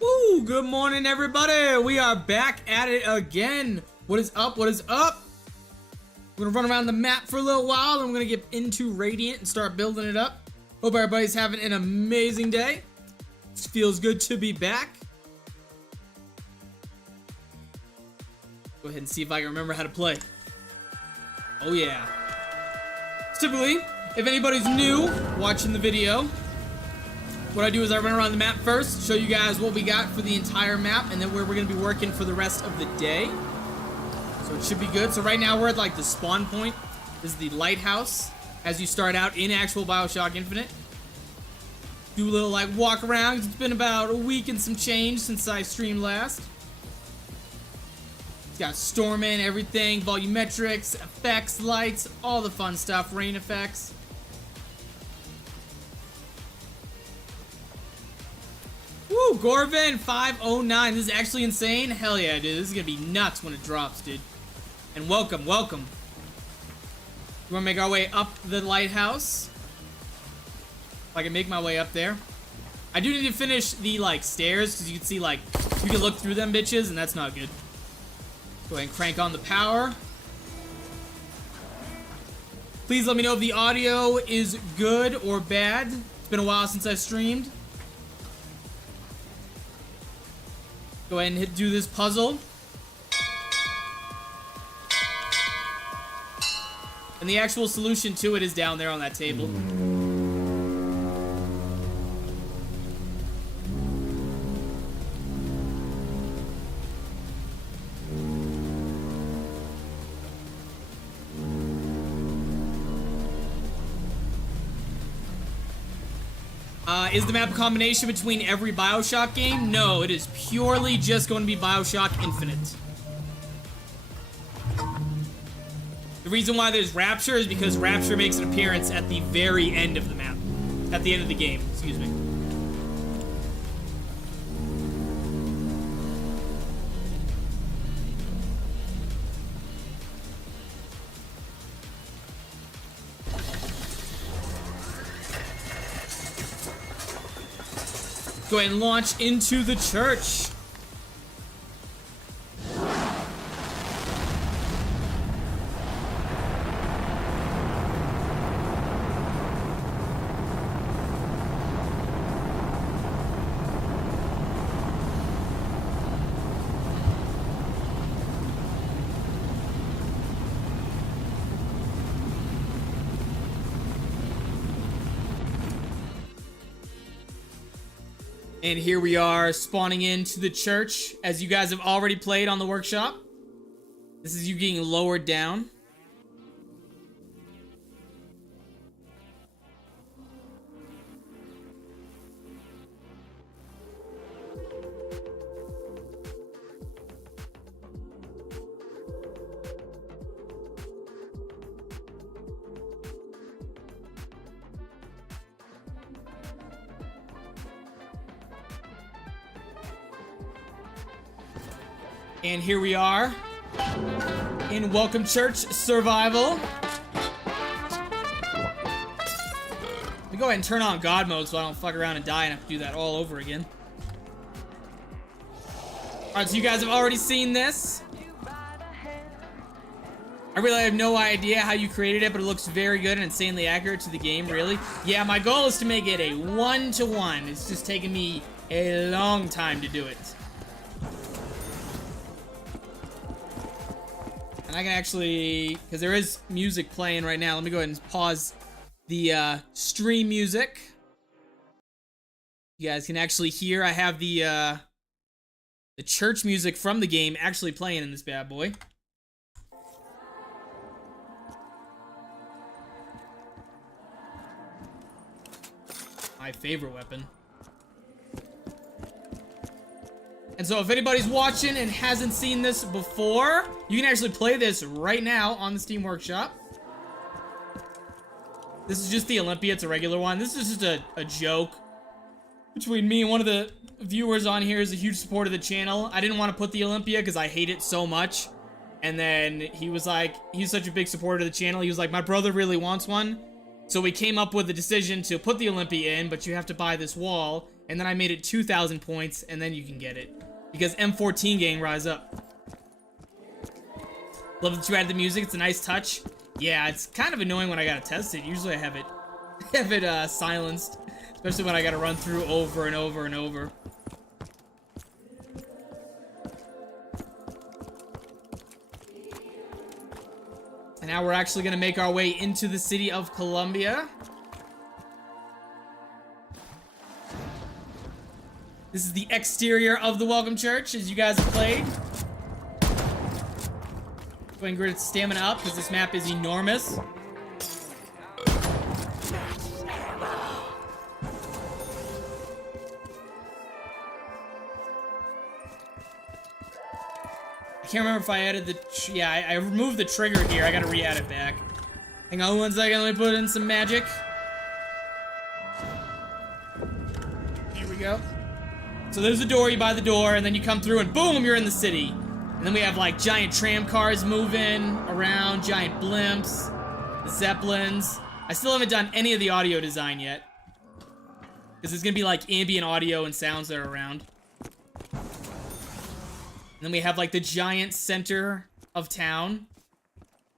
Woo! Good morning, everybody. We are back at it again. What is up? What is up? We're gonna run around the map for a little while, and we're gonna get into Radiant and start building it up. Hope everybody's having an amazing day. It feels good to be back. Go ahead and see if I can remember how to play. Oh yeah. Typically, if anybody's new watching the video, what I do is I run around the map first, show you guys what we got for the entire map, and then where we're going to be working for the rest of the day. So it should be good. So right now we're at like the spawn point. This is the lighthouse as you start out in actual BioShock Infinite. Do a little like walk around. It's been about a week and some change since I streamed last. It's got storming, everything, volumetrics, effects, lights, all the fun stuff, rain effects. Woo, Gorvin 509. This is actually insane. Hell yeah, dude. This is gonna be nuts when it drops, dude. And welcome, welcome. We wanna make our way up the lighthouse. If I can make my way up there. I do need to finish the like stairs because you can see like you can look through them bitches, and that's not good. Go ahead and crank on the power. Please let me know if the audio is good or bad. It's been a while since I streamed. Go ahead and do this puzzle. And the actual solution to it is down there on that table. Is the map a combination between every BioShock game? No, it is purely just going to be BioShock Infinite. The reason why there's Rapture is because Rapture makes an appearance at the very end of the map. At the end of the game, excuse me. Go ahead and launch into the church. And here we are spawning into the church, as you guys have already played on the workshop. This is you getting lowered down. And here we are in Welcome Church Survival. me go ahead and turn on God mode so I don't fuck around and die and have to do that all over again. Alright, so you guys have already seen this. I really have no idea how you created it, but it looks very good and insanely accurate to the game, really. Yeah, my goal is to make it a 1-to-1. It's just taken me a long time to do it. And I can actually, because there is music playing right now, let me go ahead and pause the stream music. You guys can actually hear, I have the church music from the game actually playing in this bad boy. My favorite weapon. And so if anybody's watching and hasn't seen this before, you can actually play this right now on the Steam Workshop. This is just the Olympia, it's a regular one. This is just a joke between me and one of the viewers on here is a huge supporter of the channel. I didn't want to put the Olympia because I hate it so much. And then he was like, he's such a big supporter of the channel. He was like, my brother really wants one. So we came up with the decision to put the Olympia in, but you have to buy this wall. And then I made it 2,000 points, and then you can get it. Because M14 gang, rise up. Love that you added the music, it's a nice touch. Yeah, it's kind of annoying when I gotta test it. Usually I have it silenced. Especially when I gotta run through over and over and over. And now we're actually gonna make our way into the city of Columbia. This is the exterior of the Welcome Church, as you guys have played. Go ahead and get stamina up, because this map is enormous. I can't remember if I added the... Yeah, I removed the trigger here. I gotta re-add it back. Hang on 1 second, let me put in some magic. Here we go. So there's a door, you buy the door, and then you come through and boom, you're in the city. And then we have like giant tram cars moving around, giant blimps, zeppelins. I still haven't done any of the audio design yet. Because there's gonna be like ambient audio and sounds that are around. And then we have like the giant center of town.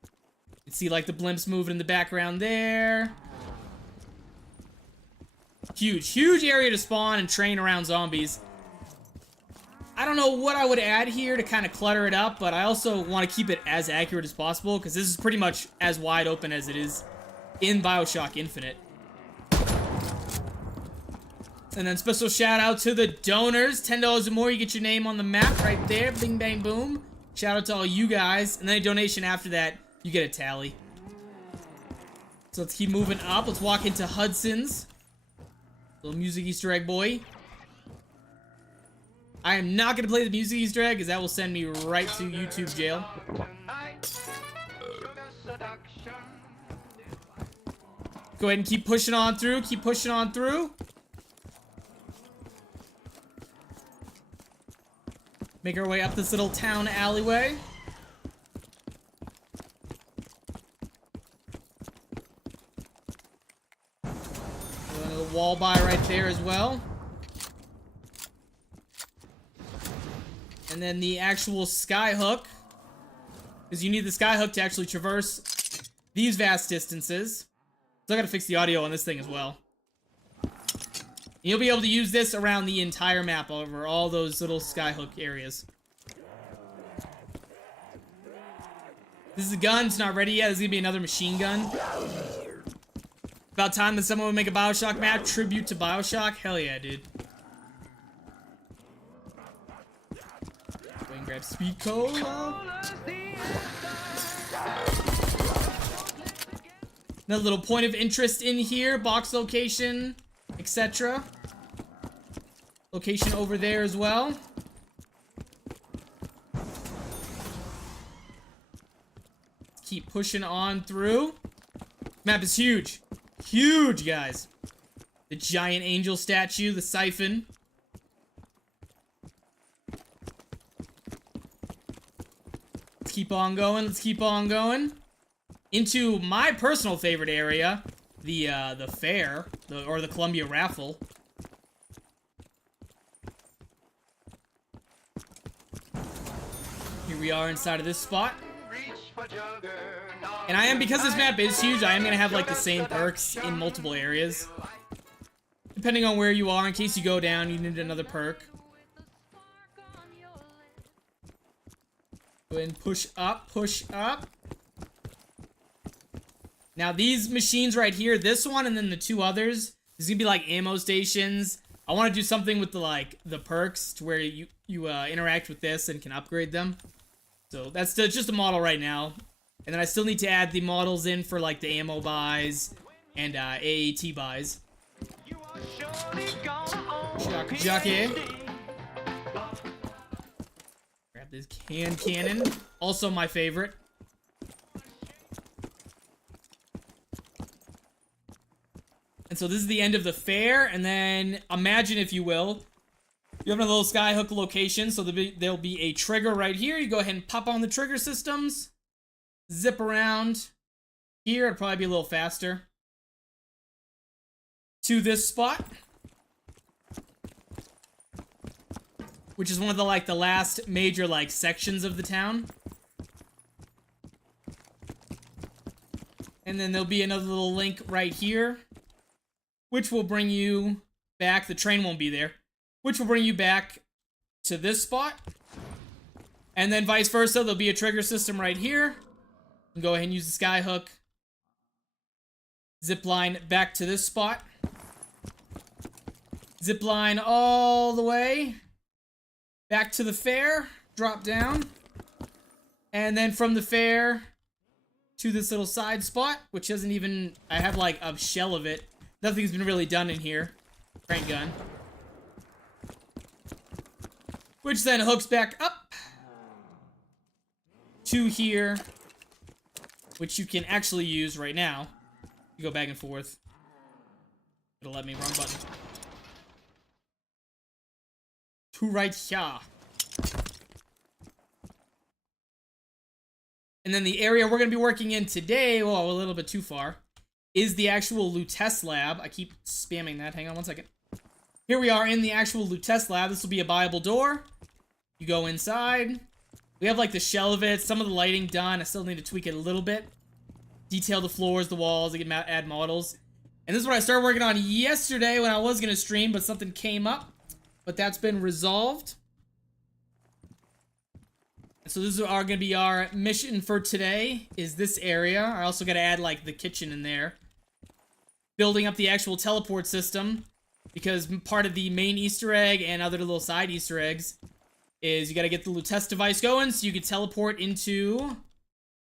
You can see like the blimps moving in the background there. Huge, huge area to spawn and train around zombies. I don't know what I would add here to kind of clutter it up, but I also want to keep it as accurate as possible, because this is pretty much as wide open as it is in BioShock Infinite. And then special shout out to the donors. $10 or more, you get your name on the map right there. Bing, bang, boom. Shout out to all you guys. And then a donation after that, you get a tally. So let's keep moving up. Let's walk into Hudson's. Little music Easter egg boy. I am not going to play the music Easter egg, because that will send me right to YouTube jail. Go ahead and keep pushing on through. Keep pushing on through. Make our way up this little town alleyway. Another wall by right there as well. And then the actual skyhook, because you need the skyhook to actually traverse these vast distances. So I gotta fix the audio on this thing as well. You'll be able to use this around the entire map over all those little skyhook areas. This is a gun, it's not ready yet. There's gonna be another machine gun. About time that someone would make a BioShock map, tribute to BioShock. Hell yeah, dude. Go and grab Speed Cola. Another little point of interest in here, box location, etc. Location over there as well. Keep pushing on through. Map is huge. Huge, guys. The giant angel statue, the siphon. Let's keep on going. Let's keep on going. Into my personal favorite area, the fair. or the Columbia raffle. Here we are inside of this spot. And I am, because this map is huge, I am going to have like the same perks in multiple areas. Depending on where you are, in case you go down, you need another perk. Go ahead and push up, push up. Now these machines right here, this one and then the two others, there's gonna be like ammo stations. I want to do something with the perks to where you interact with this and can upgrade them. So that's just a model right now. And then I still need to add the models in for like the ammo buys and AAT buys. Jockey. Grab this cannon. Also my favorite. And so this is the end of the fair, and then imagine, if you will, you have a little skyhook location, so there'll be a trigger right here. You go ahead and pop on the trigger systems, zip around here. It'll probably be a little faster to this spot, which is one of the last major sections of the town. And then there'll be another little link right here, which will bring you back. The train won't be there, which will bring you back to this spot. And then vice versa, there'll be a trigger system right here. You can go ahead and use the skyhook. Zip line back to this spot. Zip line all the way back to the fair. Drop down. And then from the fair to this little side spot, which doesn't even, I have like a shell of it. Nothing's been really done in here. Crank gun. Which then hooks back up to here, which you can actually use right now. You go back and forth. It'll let me, wrong button. To right here. And then the area we're going to be working in today, well, a little bit too far, is the actual loot test lab. I keep spamming that. Hang on one second. Here we are in the actual loot test lab. This will be a buyable door. You go inside. We have like the shell of it. Some of the lighting done. I still need to tweak it a little bit. Detail the floors, the walls. I can add models. And this is what I started working on yesterday when I was going to stream, but something came up. But that's been resolved. So this is going to be our mission for today, is this area. I also got to add like the kitchen in there. Building up the actual teleport system, because part of the main Easter egg and other little side Easter eggs is you got to get the loot test device going so you can teleport into...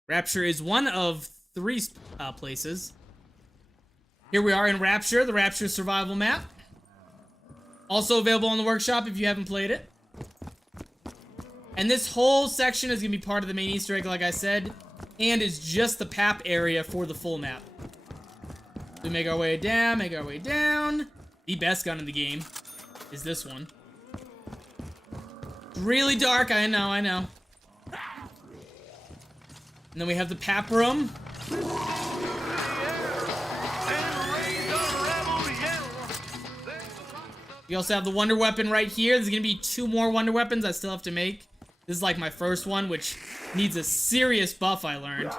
Rapture is one of 3 places. Here we are in Rapture, the Rapture survival map. Also available on the workshop if you haven't played it. And this whole section is going to be part of the main Easter egg, like I said, and is just the PAP area for the full map. We make our way down, The best gun in the game is this one. It's really dark, I know. And then we have the PAP room. We also have the wonder weapon right here. There's going to be 2 more wonder weapons I still have to make. This is like my first one, which needs a serious buff, I learned.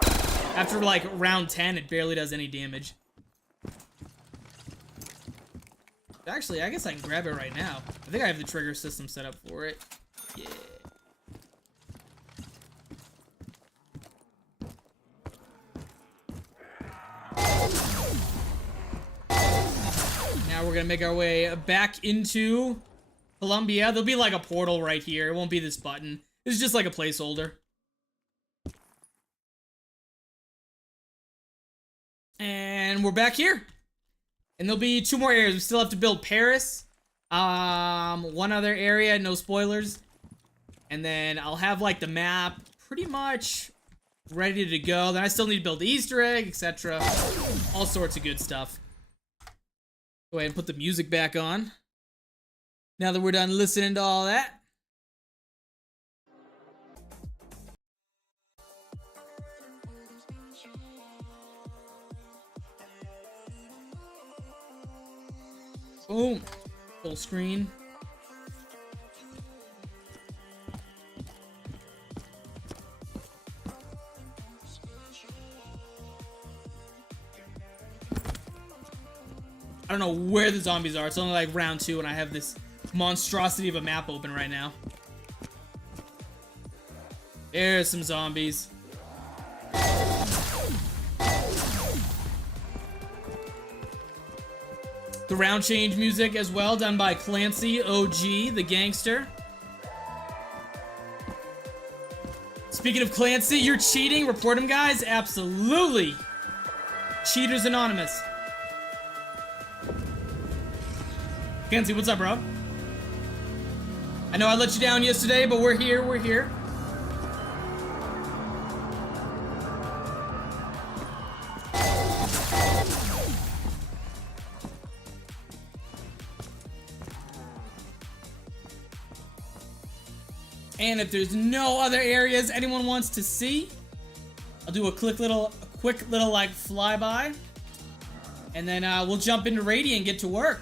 After like round 10, it barely does any damage. Actually, I guess I can grab it right now. I think I have the trigger system set up for it. Yeah. Now we're gonna make our way back into Columbia. There'll be like a portal right here. It won't be this button. This is just like a placeholder. And we're back here. And there'll be 2 more areas. We still have to build Paris. One other area, no spoilers. And then I'll have like the map pretty much ready to go. Then I still need to build the Easter egg, etc. All sorts of good stuff. Go ahead and put the music back on. Now that we're done listening to all that. Boom. Full screen. I don't know where the zombies are. It's only like round 2 and I have this monstrosity of a map open right now. There's some zombies. The round change music as well, done by Clancy, OG, the gangster. Speaking of Clancy, you're cheating. Report him, guys. Absolutely. Cheaters Anonymous. Clancy, what's up, bro? I know I let you down yesterday, but we're here. We're here. And if there's no other areas anyone wants to see, I'll do a quick little like flyby, and then we'll jump into raiding and get to work.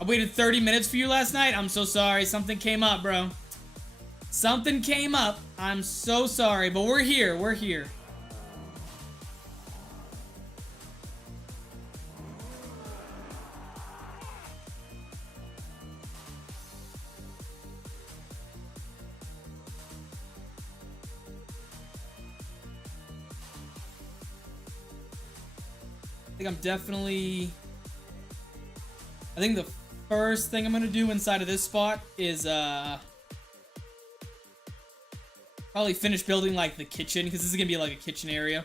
I waited 30 minutes for you last night. I'm so sorry. Something came up, bro. Something came up. I'm so sorry, but we're here. We're here. I think the first thing I'm gonna do inside of this spot is probably finish building like the kitchen, because this is gonna be like a kitchen area.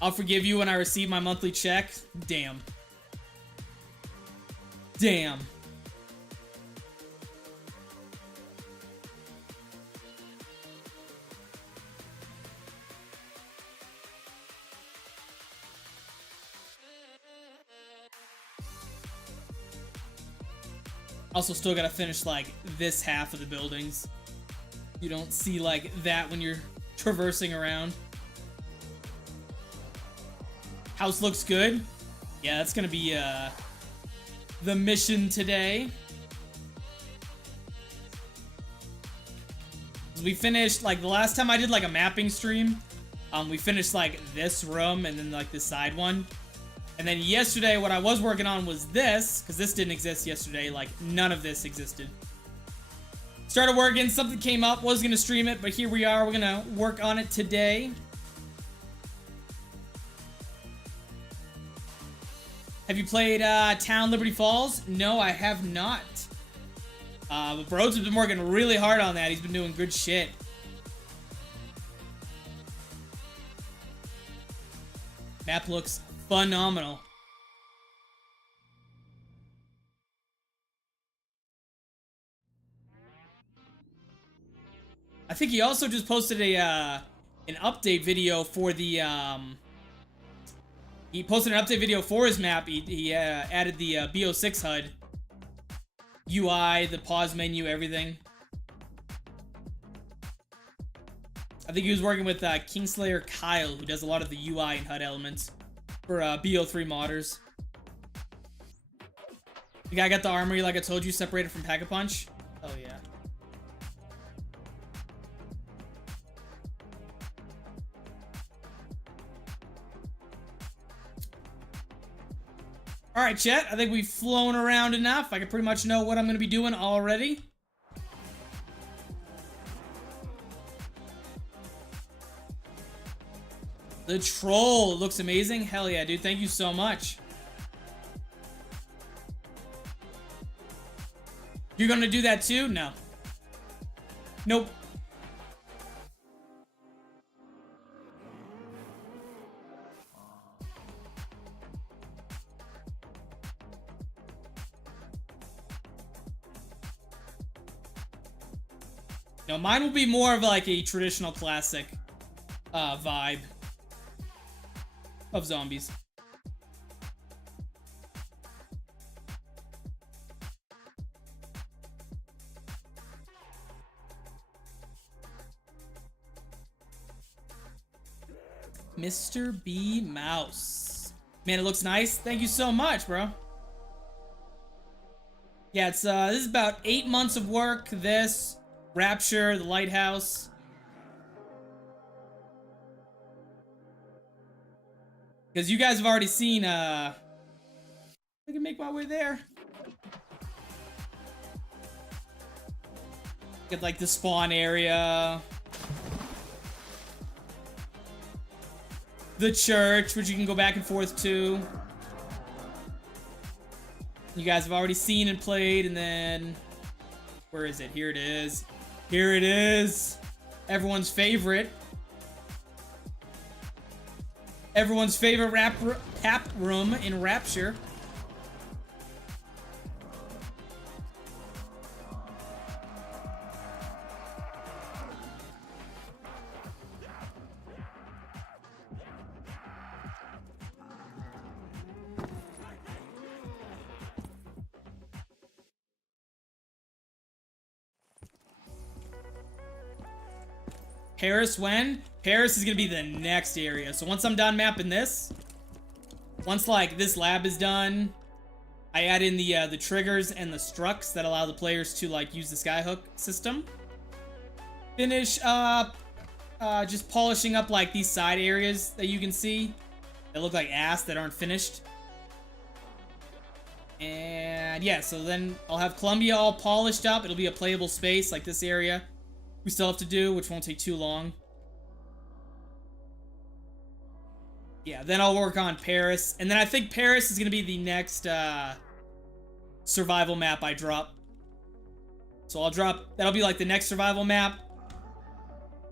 I'll forgive you when I receive my monthly check. Damn. Damn. Also still gotta finish like this half of the buildings. You don't see like that when you're traversing around. House looks good. Yeah, that's gonna be the mission today. We finished like the last time I did like a mapping stream. We finished like this room and then like the side one. And then yesterday, what I was working on was this, because this didn't exist yesterday. Like, none of this existed. Started working, something came up, was going to stream it, but here we are. We're going to work on it today. Have you played Town Liberty Falls? No, I have not. But Broads has been working really hard on that. He's been doing good shit. Map looks phenomenal. I think he also just posted a an update video for the he posted an update video for his map. He added the BO6 HUD, UI, the pause menu, everything. I think he was working with Kingslayer Kyle, who does a lot of the UI and HUD elements for BO3 modders. The guy got the armory, like I told you, separated from Pack-a-Punch. Oh yeah. Alright, chat. I think we've flown around enough. I can pretty much know what I'm going to be doing already. The troll looks amazing. Hell yeah, dude. Thank you so much. You're gonna do that too? No. Nope. No, mine will be more of like a traditional classic vibe of zombies. Mr. B Mouse. Man, it looks nice. Thank you so much, bro. Yeah, it's this is about 8 months of work. This, Rapture, the Lighthouse. Because you guys have already seen, I can make my way there. Get like the spawn area. The church, which you can go back and forth to. You guys have already seen and played, and then... Where is it? Here it is. Here it is! Everyone's favorite. Everyone's favorite tap room in Rapture. Paris when? Paris is gonna be the next area. So once I'm done mapping this, once like this lab is done, I add in the triggers and the structs that allow the players to like use the skyhook system. Finish up just polishing up like these side areas that you can see that look like ass that aren't finished. And yeah, so then I'll have Columbia all polished up. It'll be a playable space like this area. We still have to do, which won't take too long. Yeah, then I'll work on Paris. And then I think Paris is going to be the next survival map I drop. So I'll drop, that'll be like the next survival map.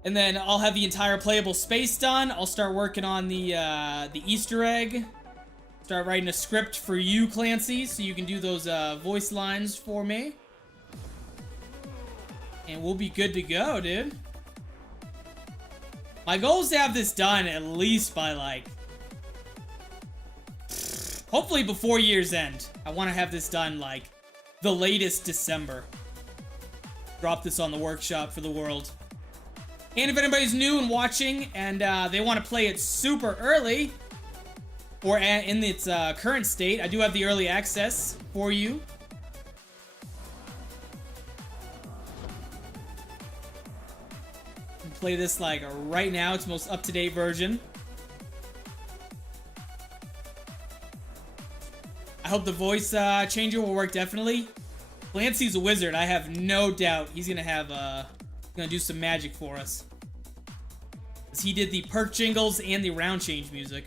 And then I'll have the entire playable space done. I'll start working on the Easter egg. Start writing a script for you, Clancy, so you can do those voice lines for me. And we'll be good to go, dude. My goal is to have this done at least by, like... hopefully before year's end. I want to have this done, like, the latest December. Drop this on the workshop for the world. And if anybody's new and watching, and they want to play it super early, or in its current state, I do have the early access for you. Play this like right now. It's the most up-to-date version. I hope the voice changer will work definitely. Clancy's a wizard. I have no doubt he's gonna have gonna do some magic for us. 'Cause he did the perk jingles and the round change music.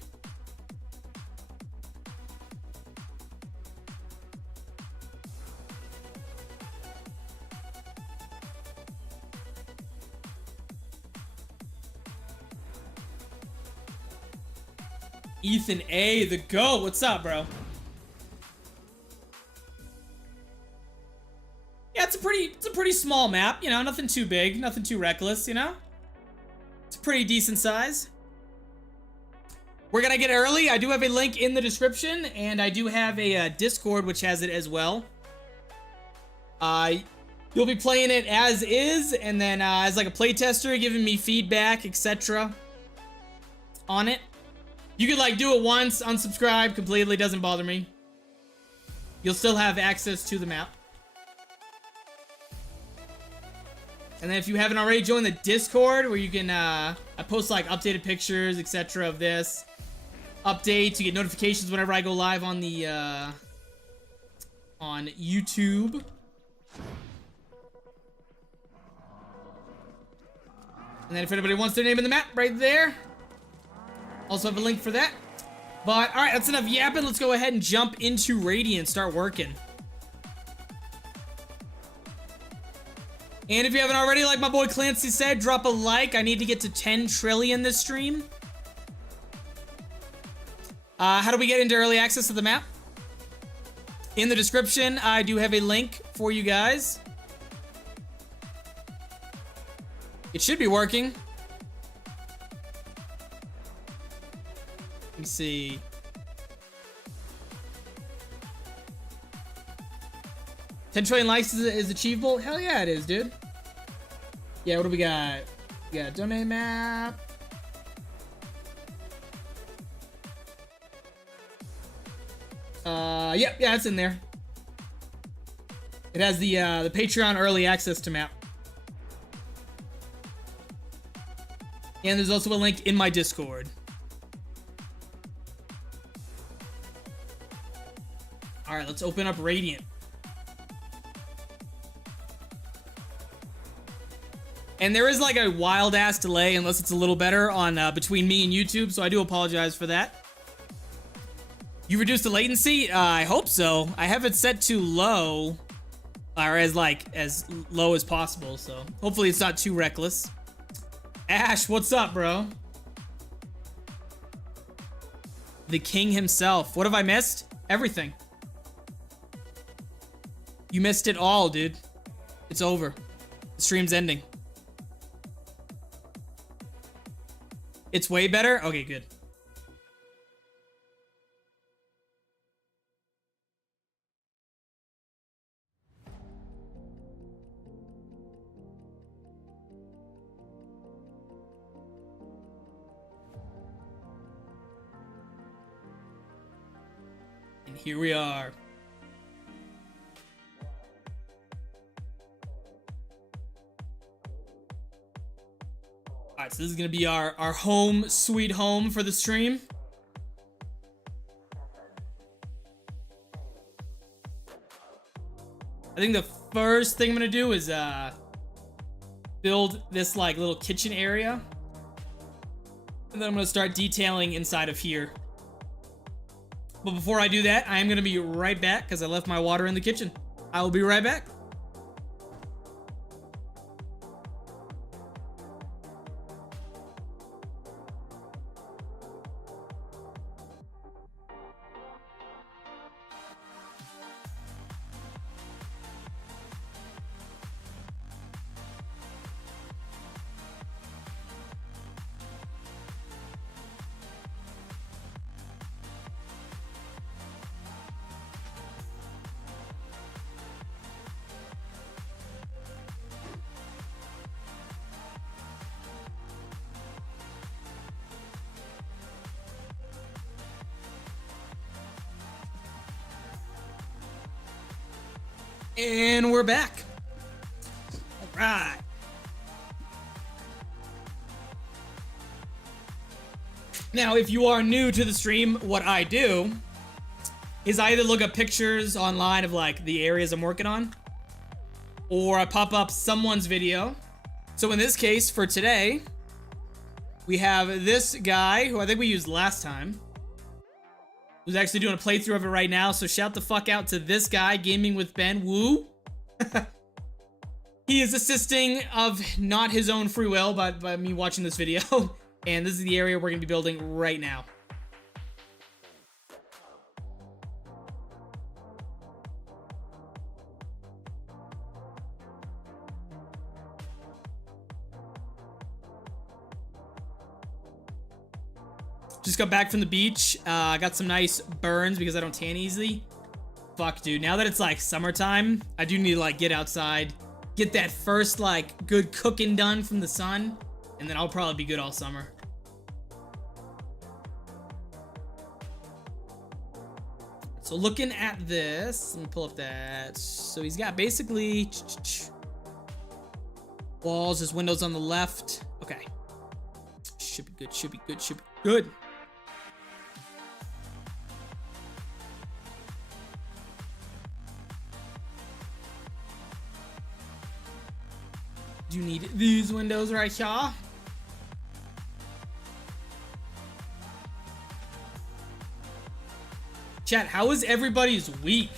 Ethan A, the GOAT. What's up, bro? Yeah, it's a pretty small map, you know, nothing too big, nothing too reckless, you know? It's a pretty decent size. We're gonna get early. I do have a link in the description, and I do have a Discord which has it as well. You'll be playing it as is, and then as like a playtester, giving me feedback, etc. on it. You could like do it once, unsubscribe completely, doesn't bother me. You'll still have access to the map. And then if you haven't already joined the Discord, where you can, I post like updated pictures, etc. of this. Updates, you get notifications whenever I go live on the, on YouTube. And then if anybody wants their name in the map, right there. Also have a link for that. But, alright, that's enough yapping. Let's go ahead and jump into Radiant and start working. And if you haven't already, like my boy Clancy said, drop a like. I need to get to 10 trillion this stream. How do we get into early access to the map? In the description, I do have a link for you guys. It should be working. Let me see. $10 trillion likes is achievable? Hell yeah, it is, dude. Yeah, what do we got? We got donate map. Yeah, it's in there. It has the Patreon early access to map. And there's also a link in my Discord. Alright, let's open up Radiant. And there is like a wild ass delay unless it's a little better on between me and YouTube, so I do apologize for that. You reduced the latency? I hope so. I have it set to low, or as low as possible, so hopefully it's not too reckless. Ash, what's up, bro? The king himself. What have I missed? Everything. You missed it all, dude. It's over. The stream's ending. It's way better? Okay, good. And here we are. Alright, so this is gonna be our home sweet home for the stream. I think the first thing I'm gonna do is build this like little kitchen area. And then I'm gonna start detailing inside of here. But before I do that, I am gonna be right back because I left my water in the kitchen. I will be right back. And we're back. All right. Now, if you are new to the stream, what I do is I either look up pictures online of like the areas I'm working on, or I pop up someone's video. So in this case, for today, we have this guy who I think we used last time, who's actually doing a playthrough of it right now. So shout the fuck out to this guy, Gaming with Ben. Woo. He is assisting of not his own free will, but by me watching this video. And this is the area we're gonna be building right now. Just got back from the beach. I got some nice burns because I don't tan easily. Fuck, dude. Now that it's like summertime, I do need to like get outside, get that first like good cooking done from the sun, and then I'll probably be good all summer. So looking at this, let me pull up that. So he's got basically walls, there's windows on the left. Okay. Should be good, should be good, should be good. You need these windows right here. Chat, how is everybody's week?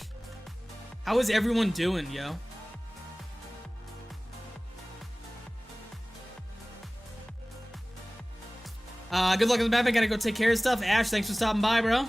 How is everyone doing, yo? Good luck on the map. I gotta go take care of stuff. Ash, thanks for stopping by, bro.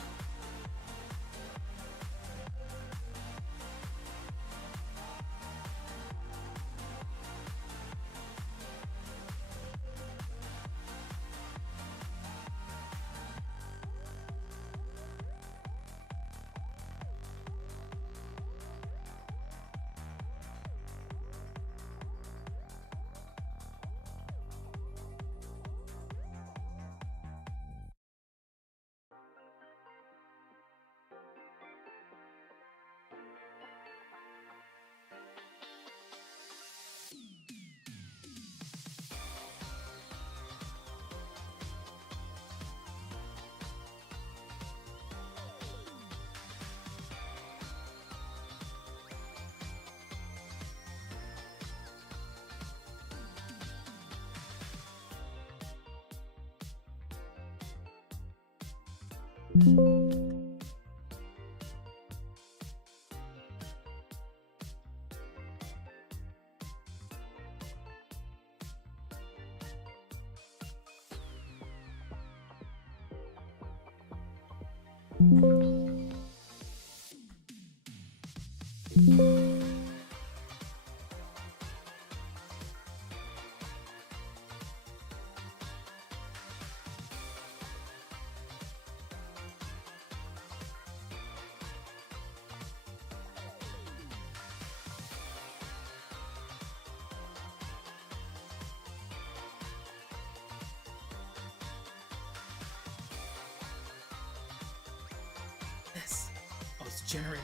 This. Oh, it's a generator.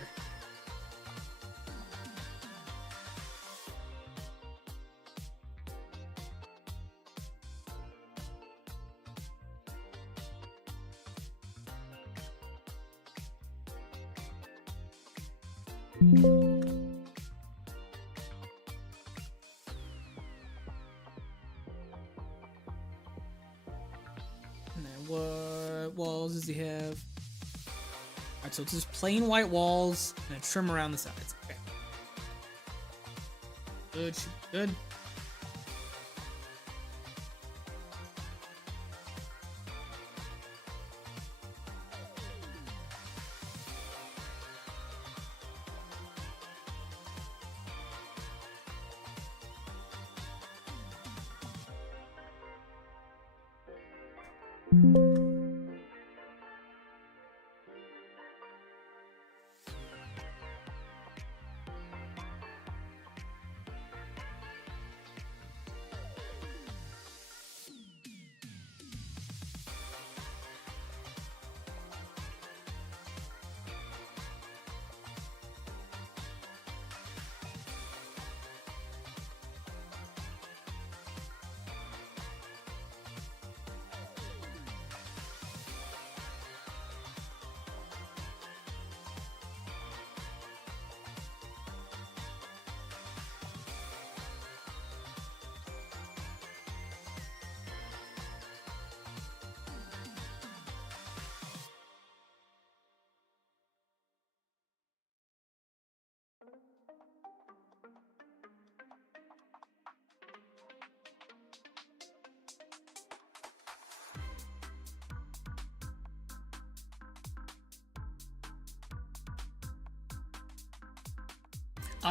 And then what walls does he have? Alright, so it's just plain white walls and a trim around the sides. Okay. Good, should be good.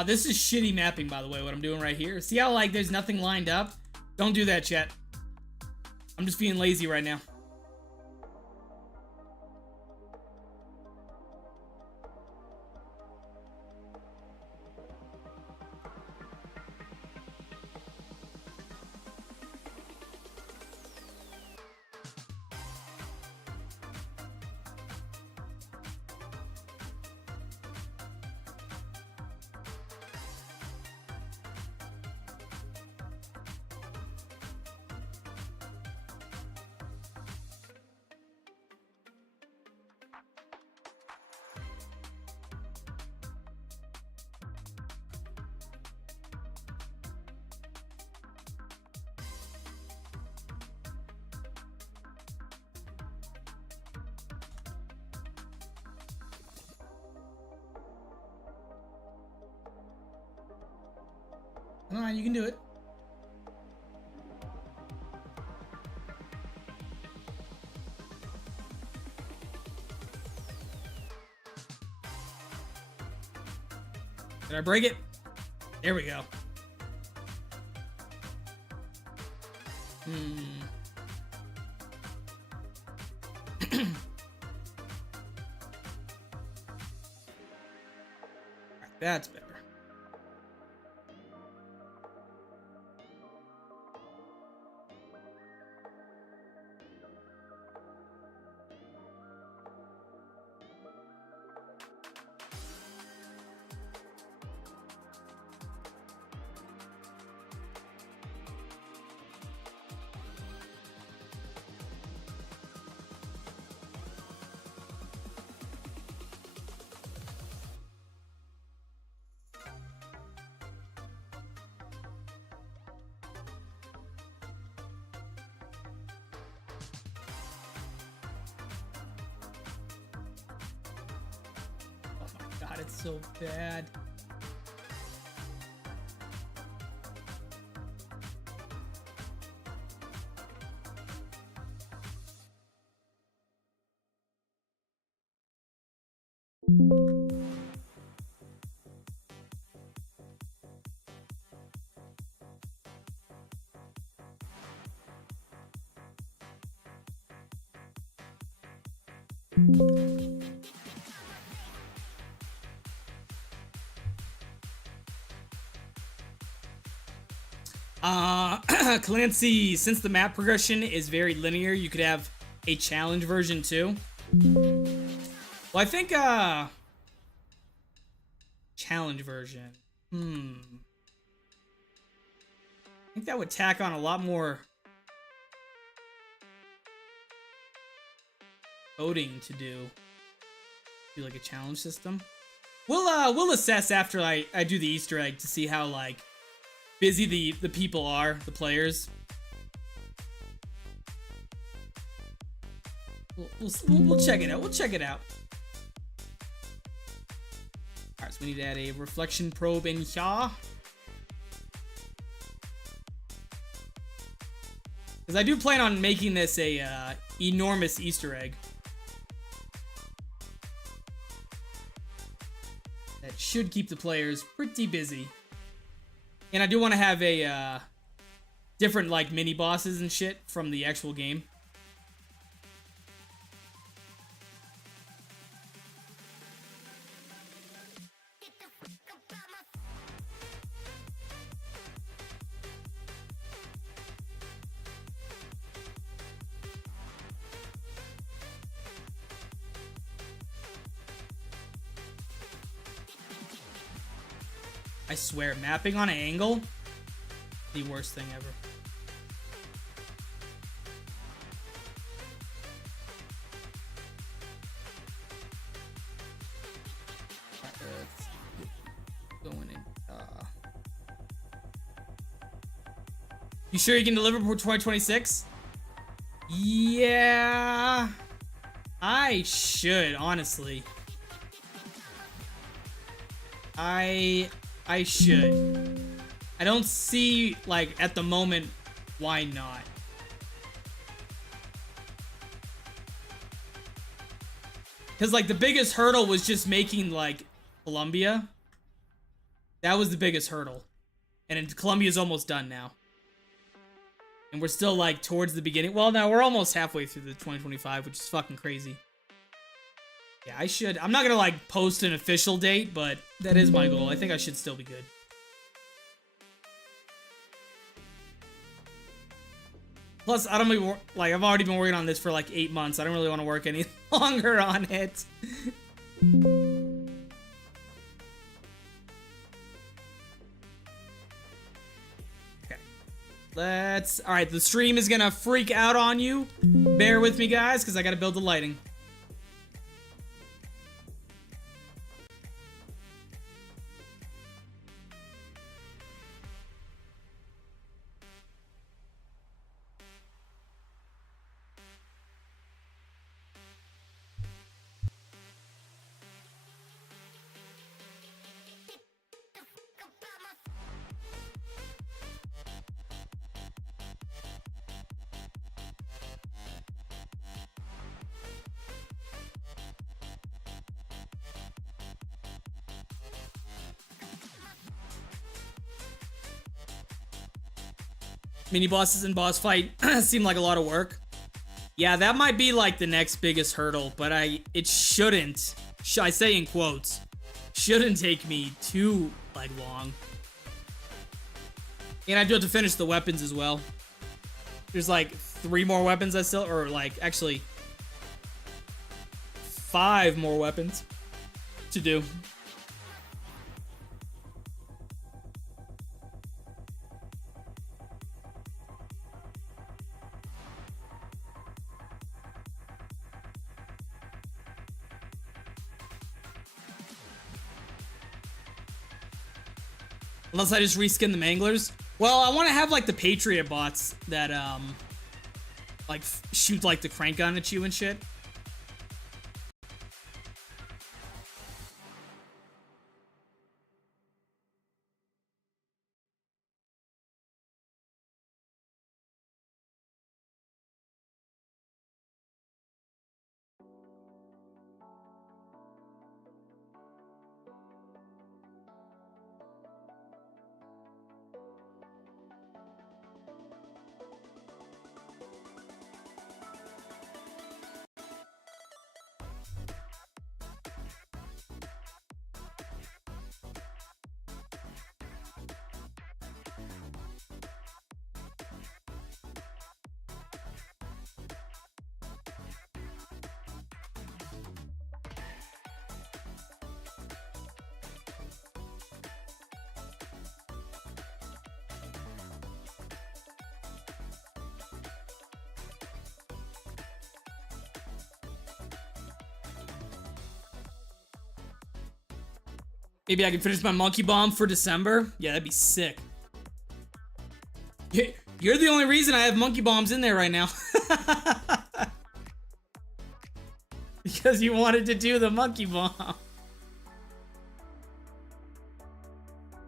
This is shitty mapping, by the way, what I'm doing right here. See how, like, there's nothing lined up? Don't do that, chat. I'm just being lazy right now. Come on, you can do it. Did I break it? There we go. That's better. God, it's so bad. Clancy, since the map progression is very linear, you could have a challenge version too. Well, I think, challenge version. I think that would tack on a lot more coding to do like a challenge system. We'll assess after I do the Easter egg to see how like busy the people are, the players. We'll check it out. We'll check it out. All right, so we need to add a reflection probe in here. Because I do plan on making this a enormous Easter egg. That should keep the players pretty busy. And I do want to have a different like mini bosses and shit from the actual game. I swear, mapping on an angle, the worst thing ever. Going in. You sure you can deliver before 2026? Yeah, I should, honestly. I should. I don't see, like, at the moment, why not. Because, like, the biggest hurdle was just making, like, Columbia. That was the biggest hurdle. And Columbia's almost done now. And we're still, like, towards the beginning. Well, no, we're almost halfway through the 2025, which is fucking crazy. Yeah, I should. I'm not gonna, like, post an official date, but that is my goal. I think I should still be good. Plus, I don't really, like, I've already been working on this for, like, 8 months. I don't really want to work any longer on it. Okay. Alright, the stream is gonna freak out on you. Bear with me, guys, because I gotta build the lighting. Mini bosses and boss fight seem like a lot of work. Yeah, that might be like the next biggest hurdle, but it shouldn't. I say in quotes, shouldn't take me too like long. And I do have to finish the weapons as well. There's like 3 more weapons I still, or like actually 5 more weapons to do. Unless I just reskin the manglers. Well, I want to have like the Patriot bots that like shoot like the crank gun at you and shit. Maybe I can finish my monkey bomb for December. Yeah, that'd be sick. You're the only reason I have monkey bombs in there right now. Because you wanted to do the monkey bomb.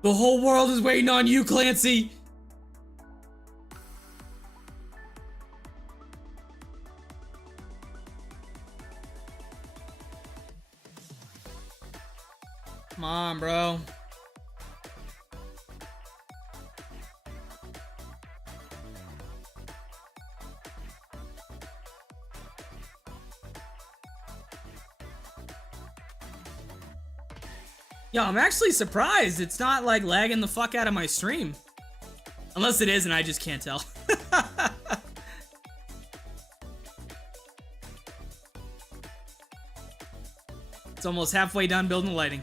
The whole world is waiting on you, Clancy. Come on, bro. Yo, I'm actually surprised it's not like lagging the fuck out of my stream. Unless it is and I just can't tell. It's almost halfway done building the lighting.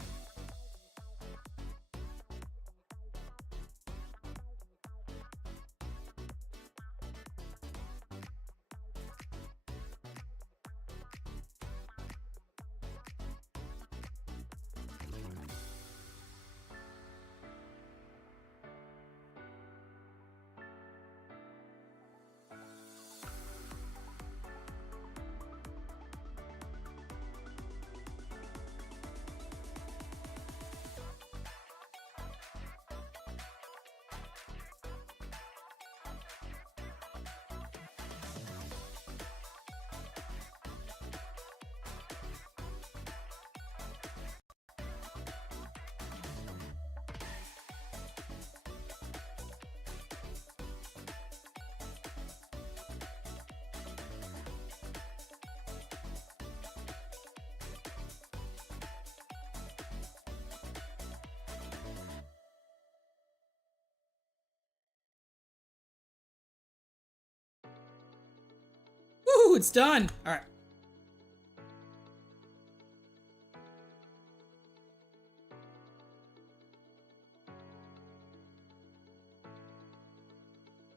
Woo, it's done. All right.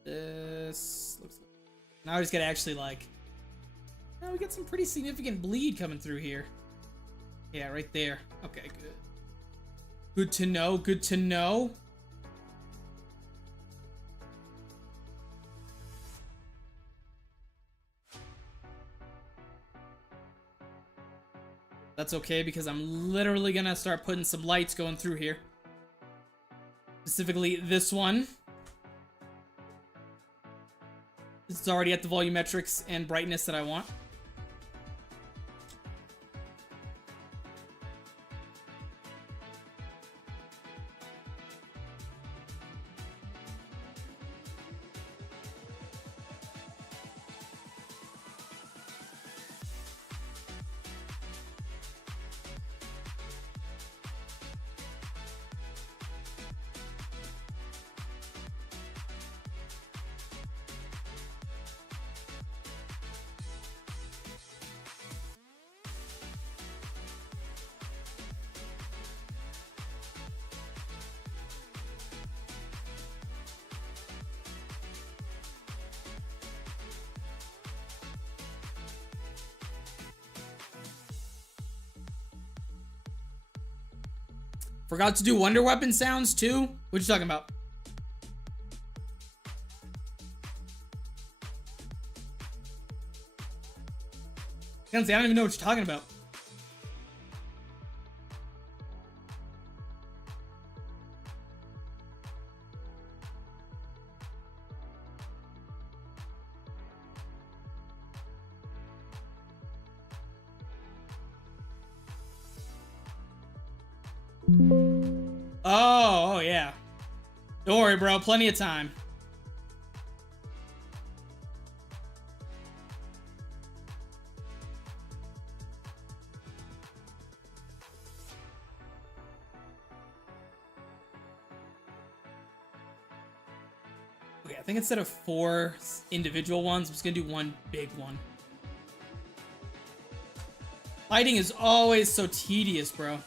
This looks like... Now I just gotta actually like... Now we get some pretty significant bleed coming through here. Yeah, right there. Okay, good. Good to know, good to know. That's okay because I'm literally gonna start putting some lights going through here. Specifically this one. This is already at the volumetrics and brightness that I want. Forgot to do Wonder Weapon sounds too? What you talking about? Kenzie, I don't even know what you're talking about. Oh, yeah. Don't worry, bro. Plenty of time. Okay, I think instead of 4 individual ones, I'm just gonna do one big one. Lighting is always so tedious, bro.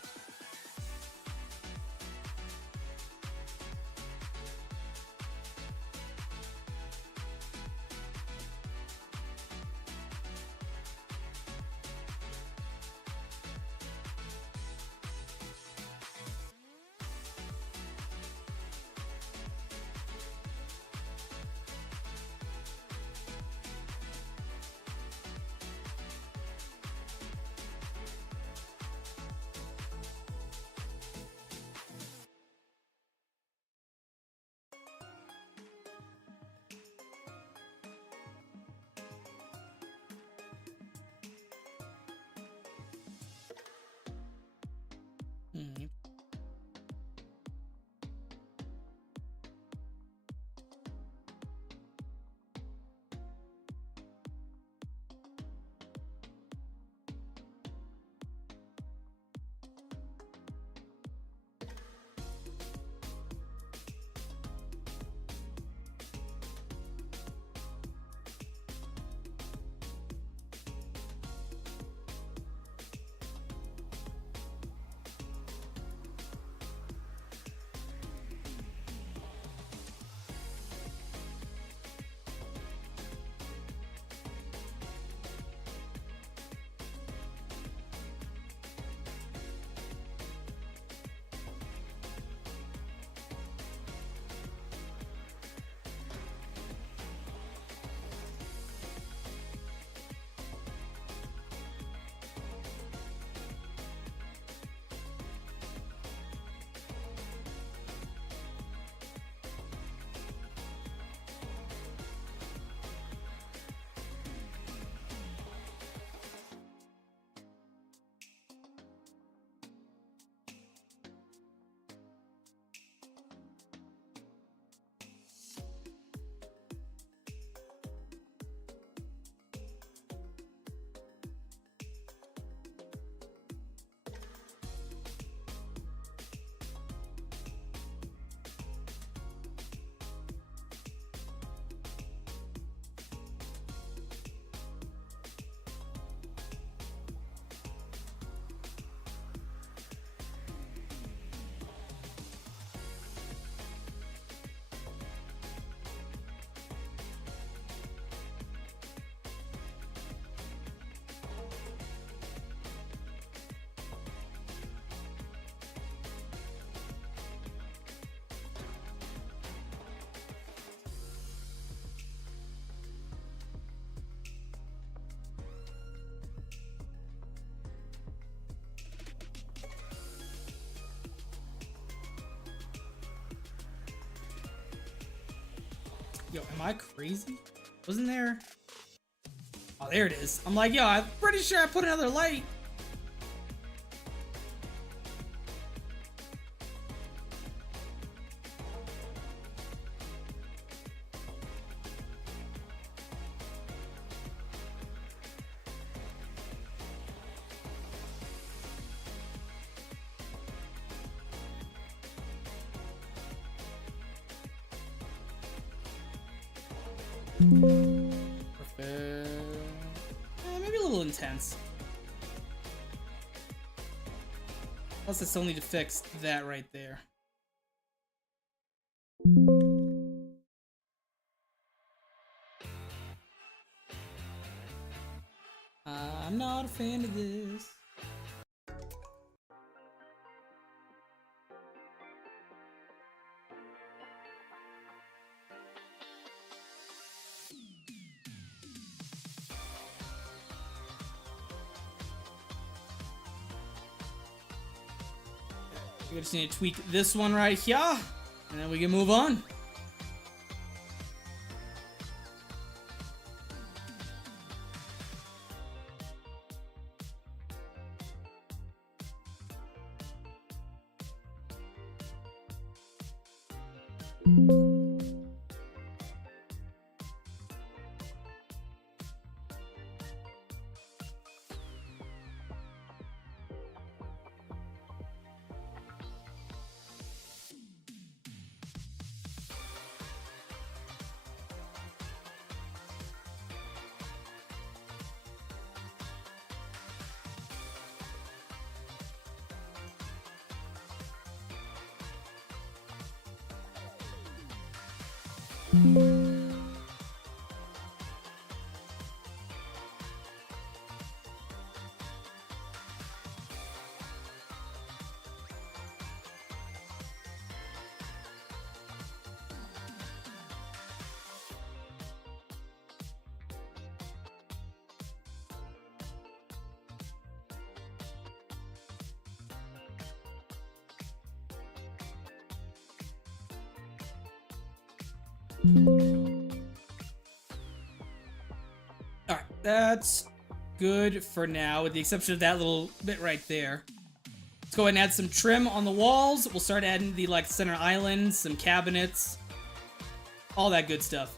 Yo, am I crazy? Wasn't there? Oh, there it is. I'm like, yo, I'm pretty sure I put another light. Perfect. Maybe a little intense. Plus, I still need to fix that right there. I'm not a fan of this. We just need to tweak this one right here, and then we can move on. Alright, that's good for now, with the exception of that little bit right there. Let's go ahead and add some trim on the walls. We'll start adding the center island, some cabinets, all that good stuff.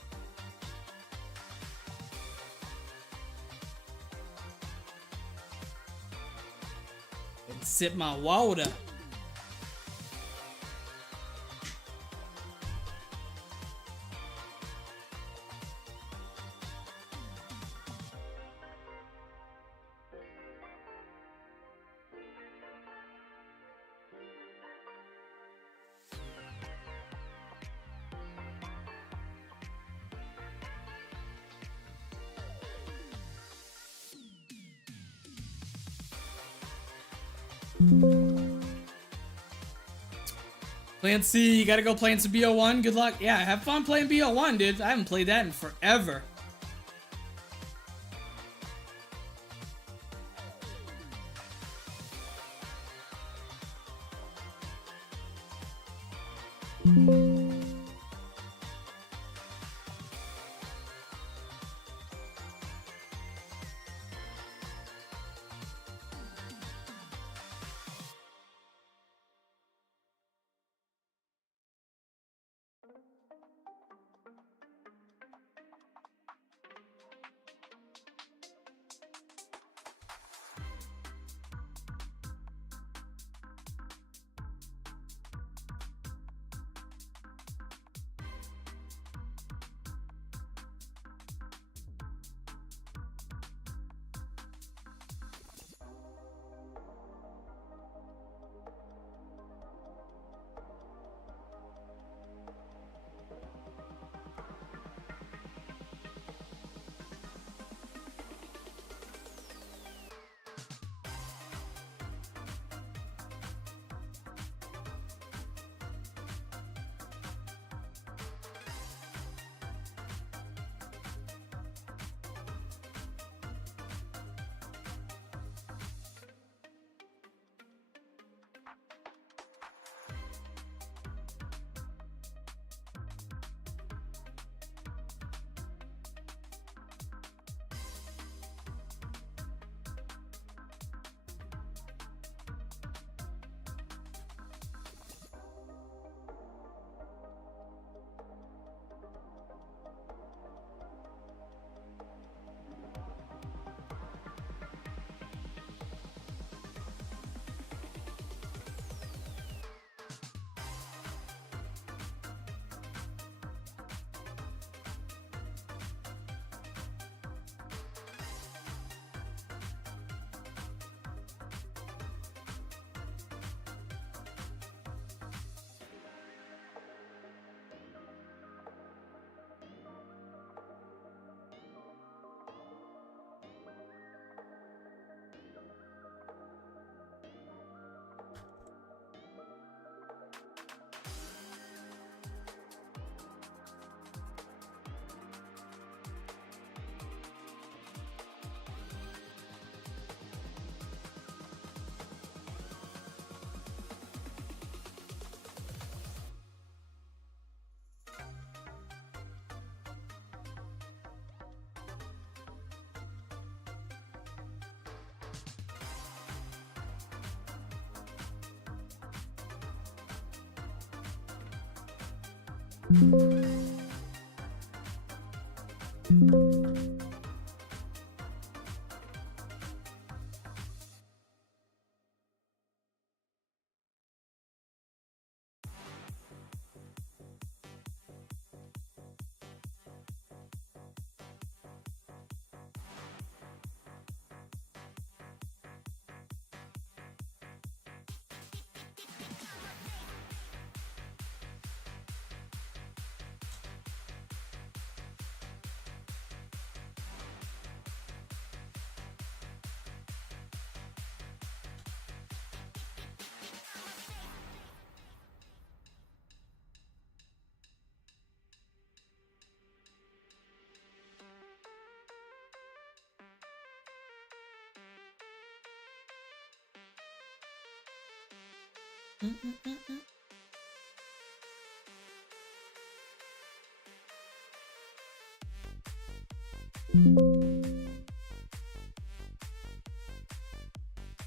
And sip my water. Plan C, you gotta go playing some BO1. Good luck. Yeah, have fun playing BO1, dude. I haven't played that in forever.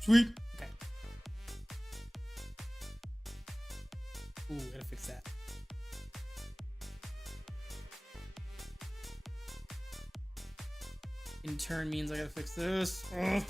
Sweet. Okay. Ooh, gotta fix that. In turn means I gotta fix this. Ugh.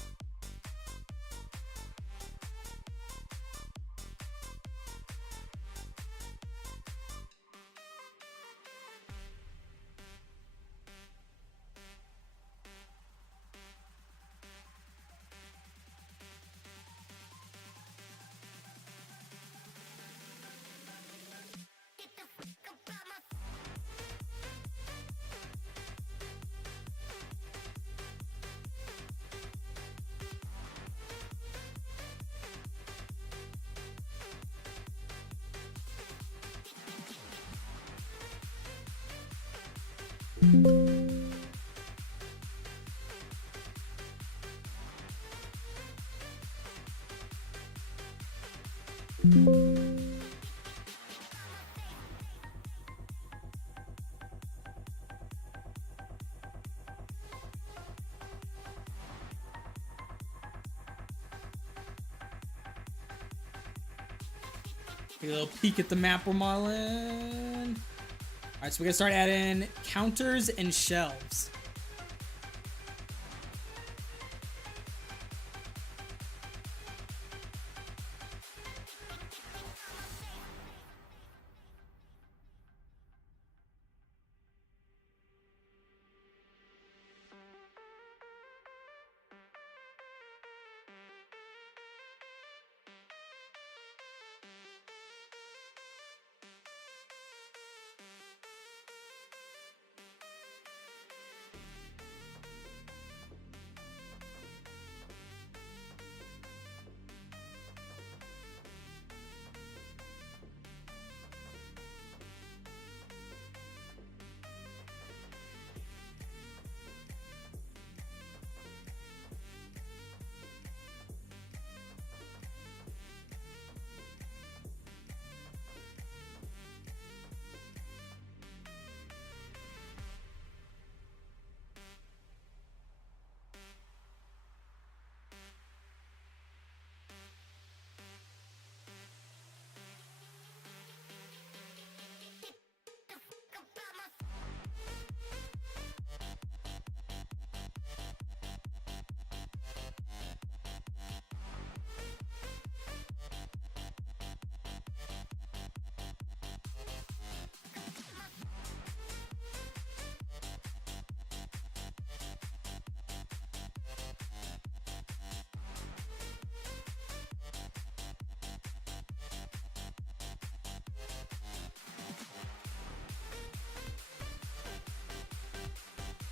Take a little peek at the map we're modeling. All right, so we gotta start adding counters and shelves.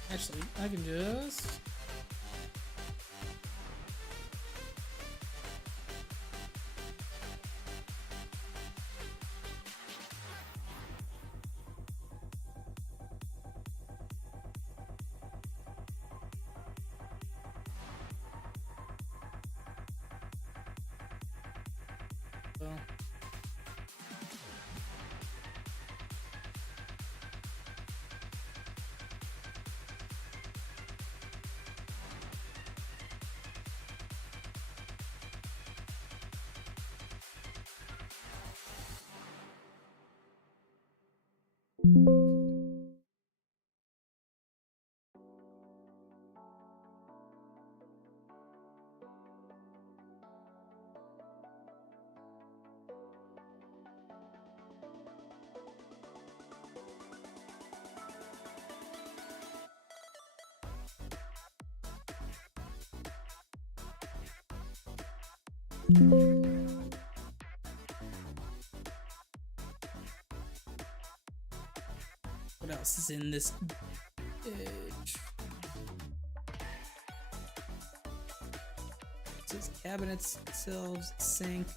Actually, I can just... So. What else is in this bitch? It says cabinets, shelves, sink.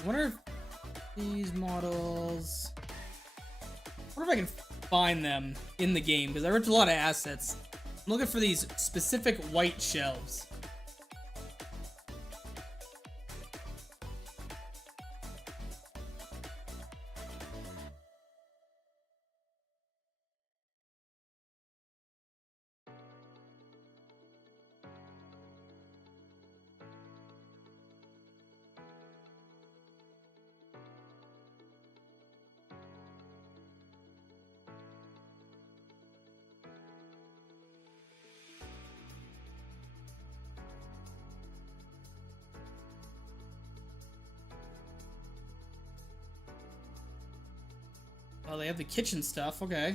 I wonder if these models... I wonder if I can find them in the game, because I ripped a lot of assets. I'm looking for these specific white shelves. Oh, they have the kitchen stuff. Okay.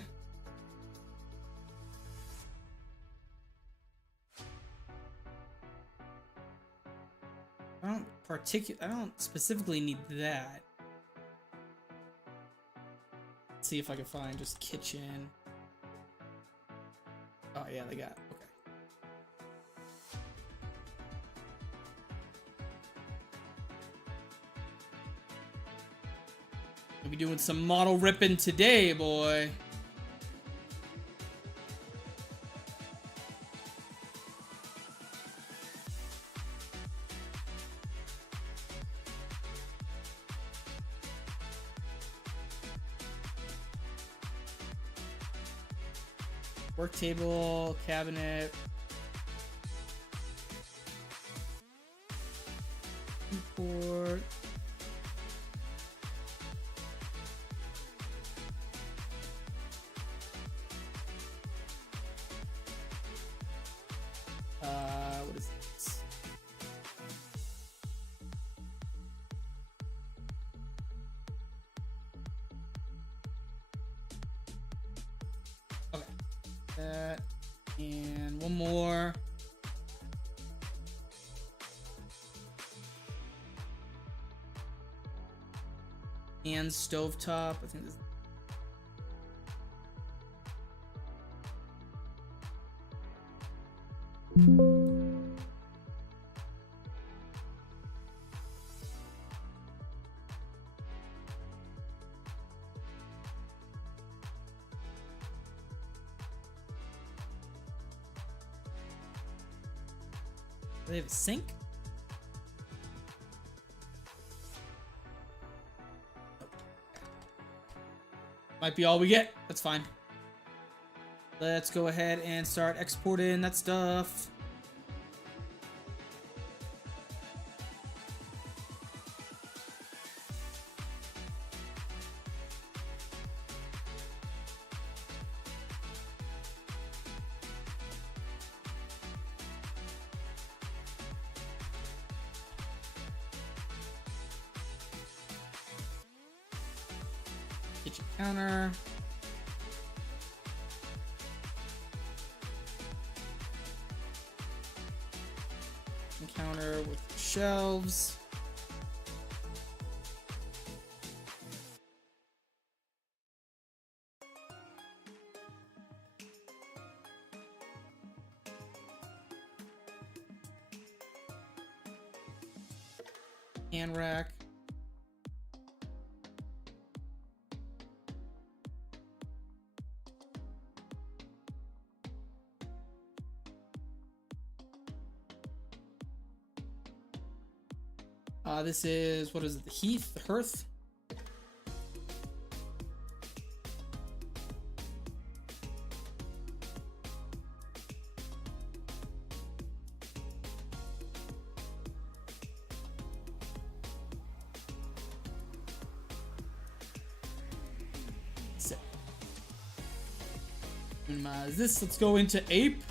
I don't specifically need that. Let's see if I can find just kitchen. Oh yeah, they got it. Okay. We'll be doing some model ripping today, boy. Work table, cabinet. Import. What is this? Okay. That. And one more. And stovetop. I think this. Do they have a sink? Might be all we get. That's fine. Let's go ahead and start exporting that stuff. Kitchen counter. Counter with shelves. Hand rack. This is, what is it, the heath, the hearth? So, minimize this, let's go into ape.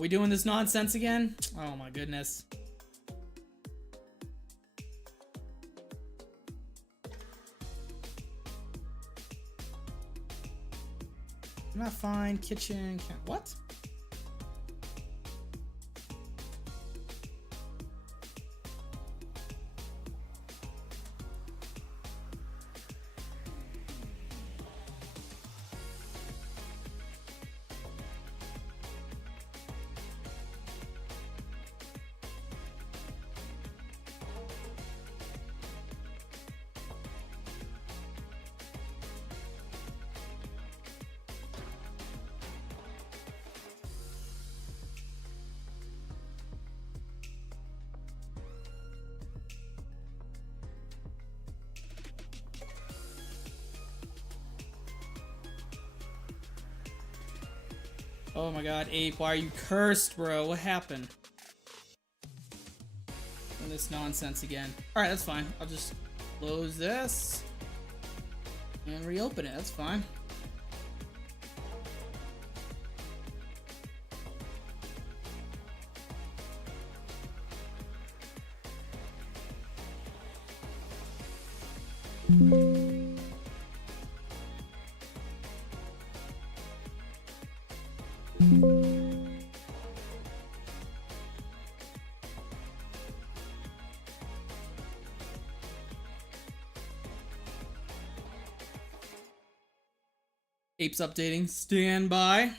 We doing this nonsense again? Oh my goodness. I'm not fine. Kitchen. What? Oh my god, Ape, why are you cursed, bro? What happened? Doing this nonsense again. Alright, that's fine. I'll just close this and reopen it. That's fine. Ape's updating. Stand by.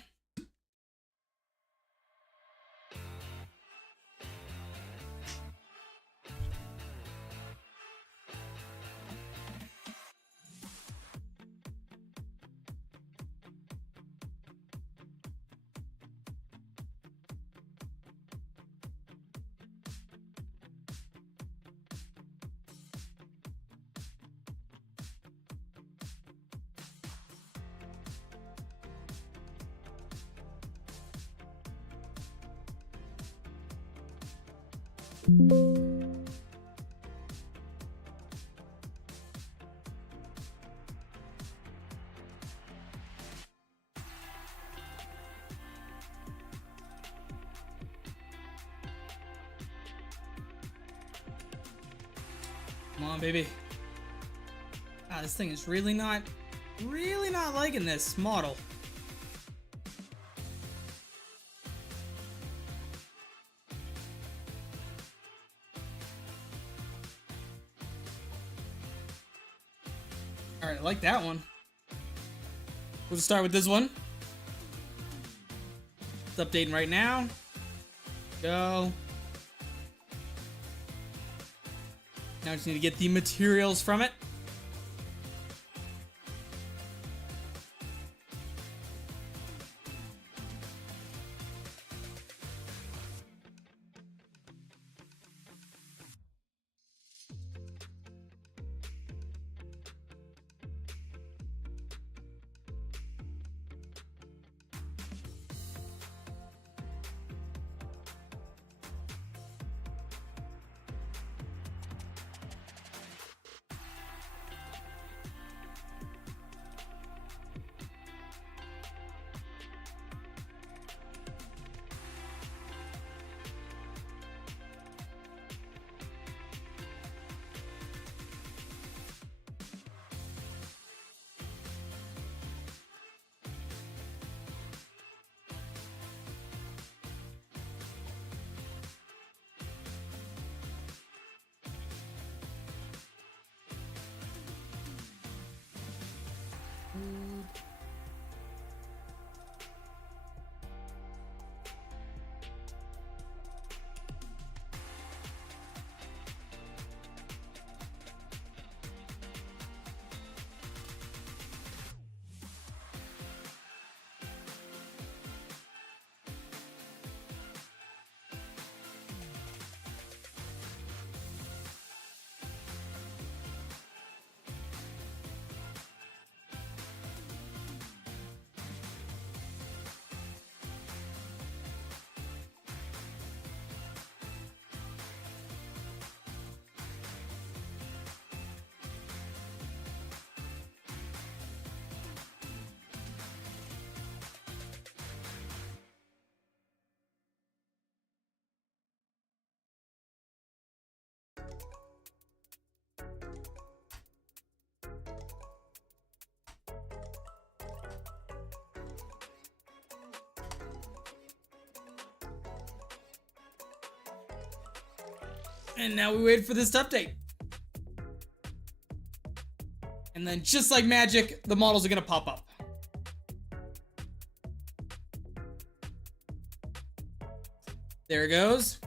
Come on, baby. Ah, this thing is really not liking this model. Alright, I like that one. We'll just start with this one. It's updating right now. Go. Now I just need to get the materials from it. And now we wait for this to update. And then just like magic, the models are gonna pop up. There it goes.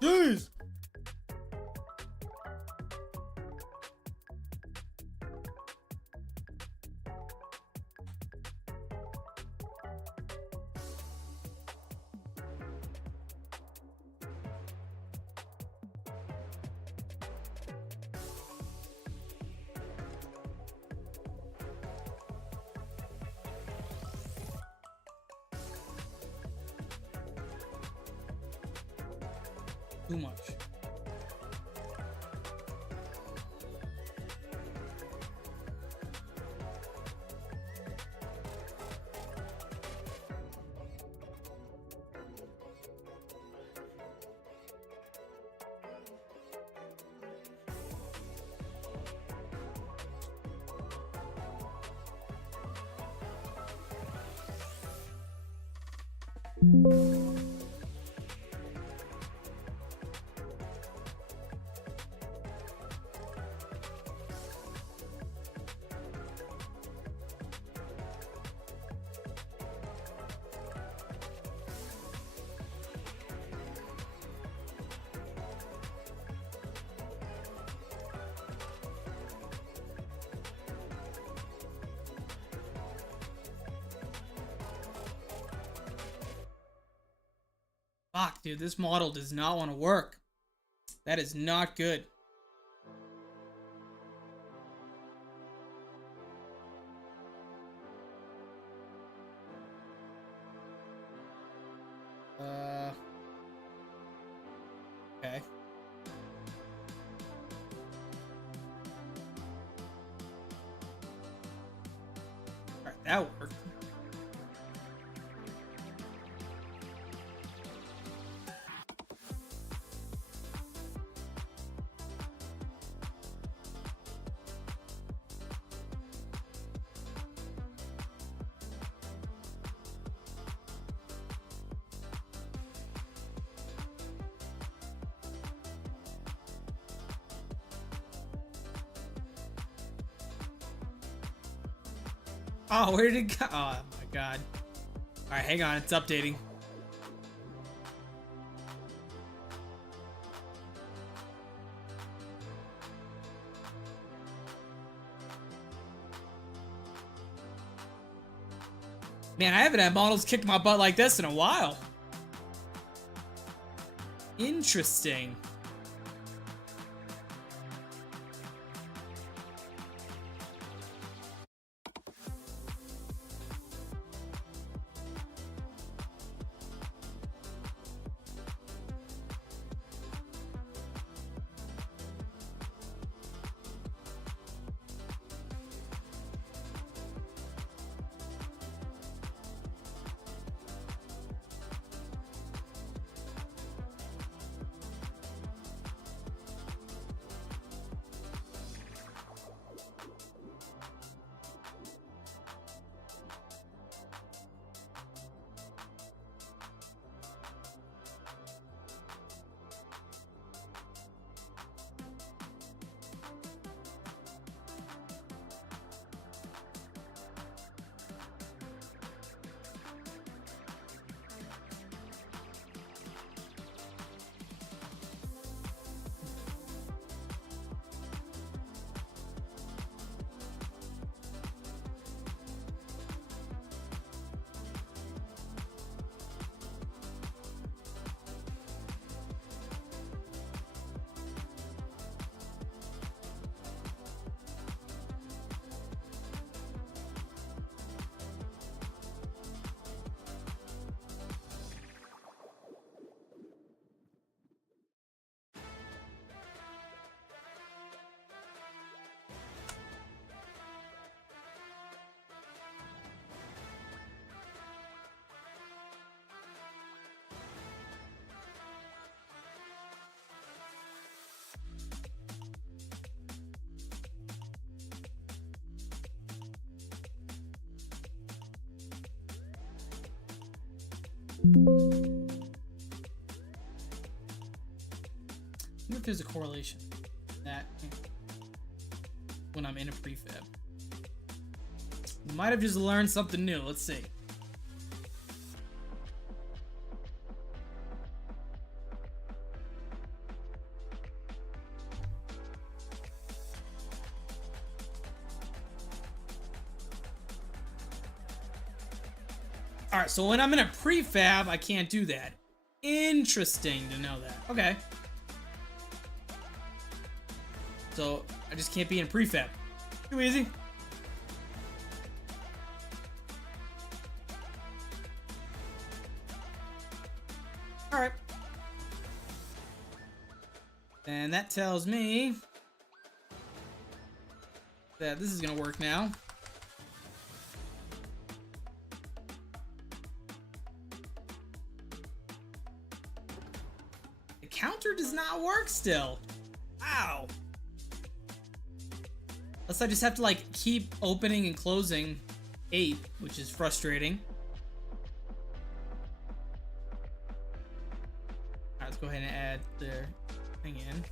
Jeez! Too much. Fuck, dude, this model does not want to work. That is not good. Okay. Alright, that worked. Oh, where did it go? Oh my god. Alright, hang on, it's updating. Man, I haven't had models kick my butt like this in a while. Interesting. I wonder if there's a correlation that when I'm in a prefab. We might have just learned something new. Let's see. Alright, so when I'm in a prefab, I can't do that. Interesting to know that. Okay. So, I just can't be in prefab. Too easy. Alright. And that tells me that this is gonna work now. Counter does not work still. Wow. Unless I just have to like keep opening and closing 8, which is frustrating. Alright, let's go ahead and add the thing in.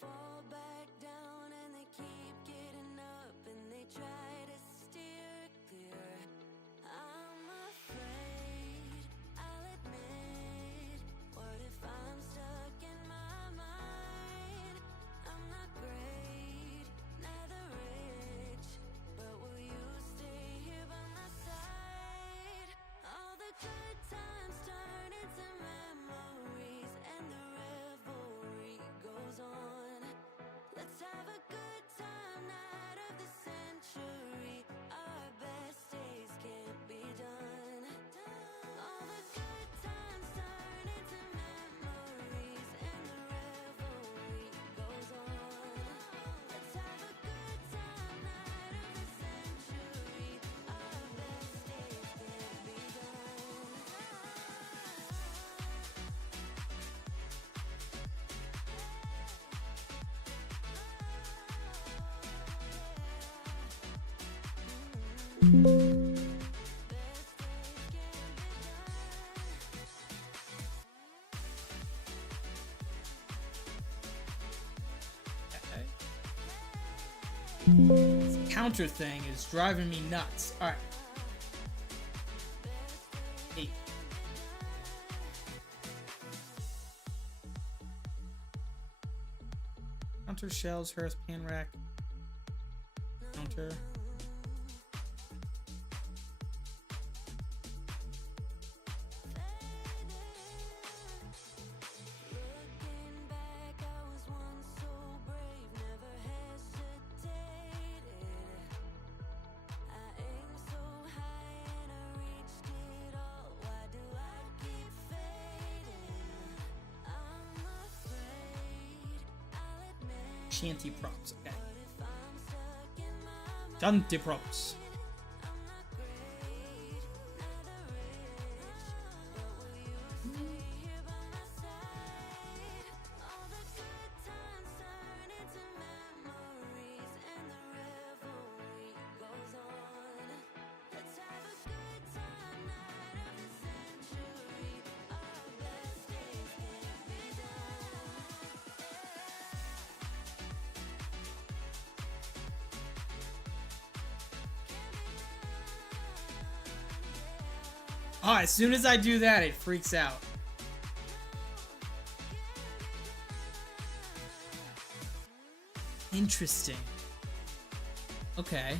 fall back down and they keep getting up and they try to steer clear. I'm afraid, I'll admit. What if I'm stuck in my mind? I'm not great, neither rich, but will you stay here by my side? All the good times turn into memories and the revelry goes on. Let's have a good time, night of the century. Our best days can't be done. All the good times turn into memories and the revelry goes on. Let's have a good time, night of the century. Our best days can't be done. This counter thing is driving me nuts. All right. 8. Counter shells, hearth, pan rack. Counter. Looking back, I was once so brave, never hesitated. I aimed so high and I reached it all. Why do I keep fading? I'm afraid, I'll admit. Shanty props. Okay. What if I'm stuck in my mind? Shanty props. I'm not great, neither rich, but will you stay here by my side? All the good times turn into memories and the revelry goes on. Let's have a good time, night of the century. Our best days can't be done. Oh, as soon as I do that, it freaks out. Interesting. Okay.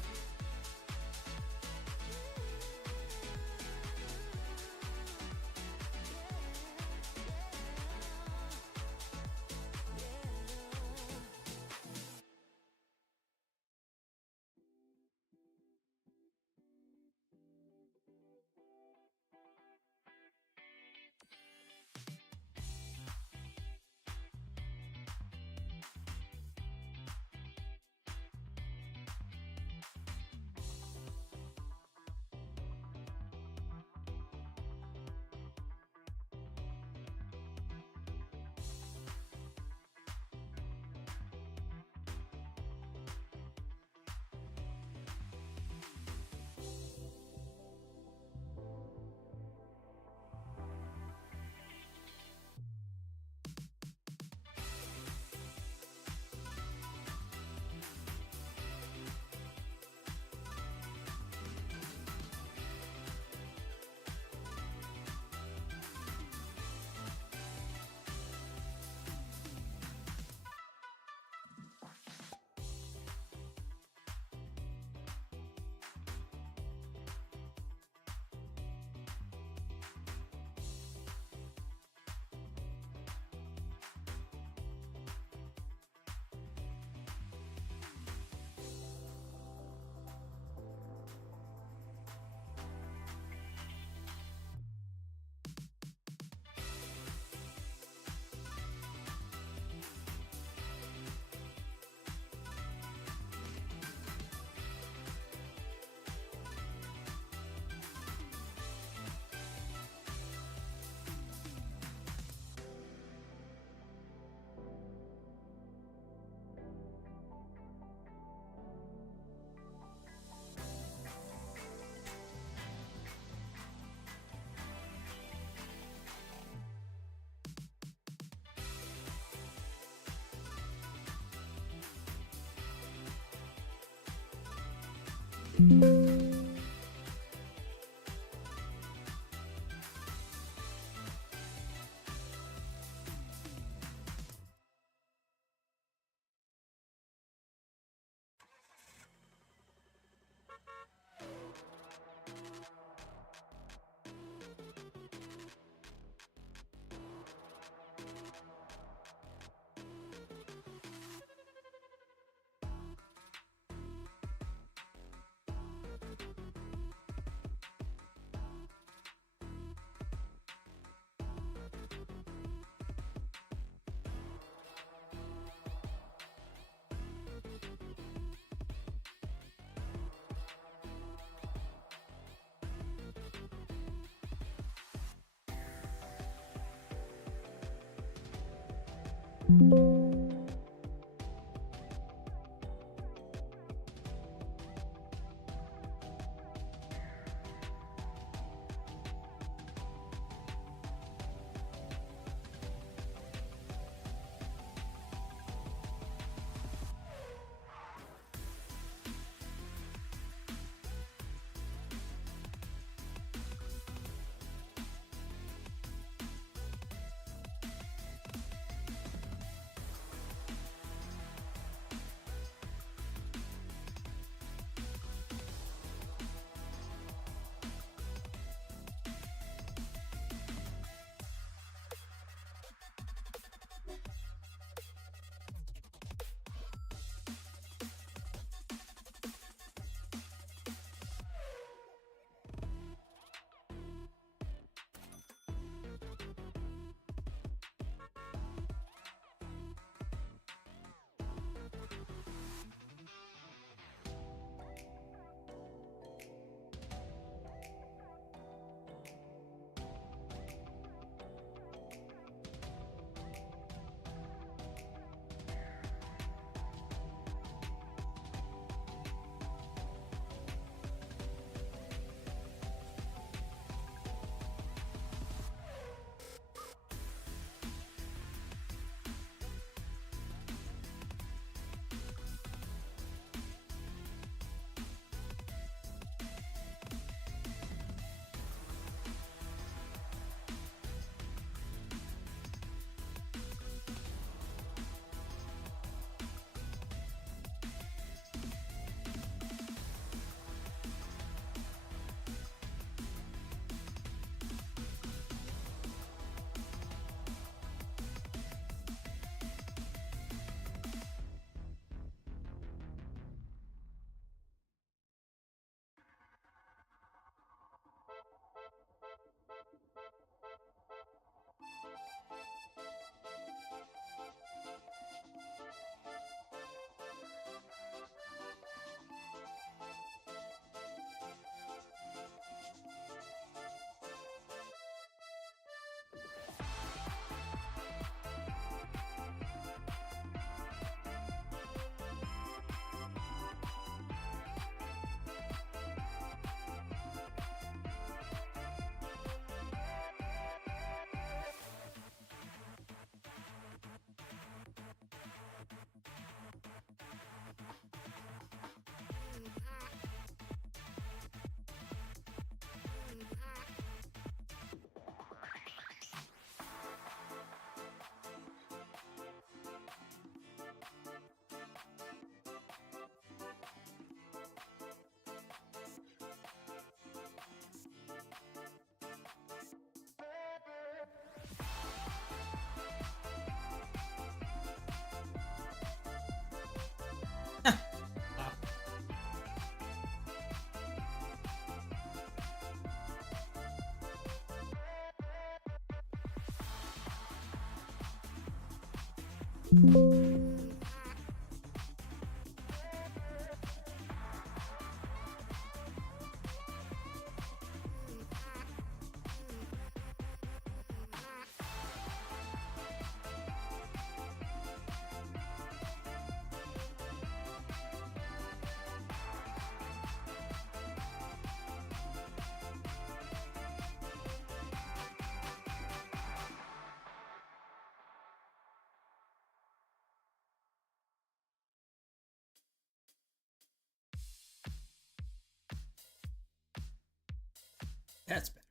That's better.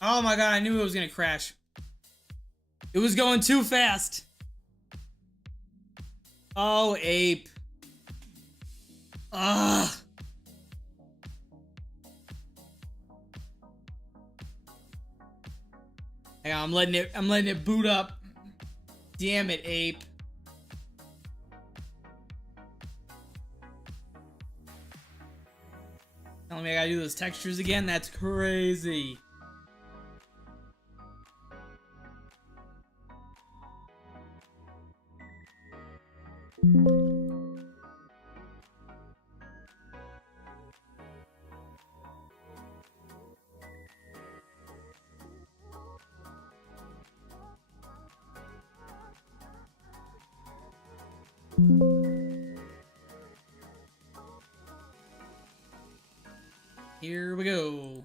Oh my god, I knew it was gonna crash. It was going too fast. Oh, ape. Ugh. Hang on, I'm letting it boot up. Damn it, ape. Telling me I gotta do those textures again? That's crazy. Here we go.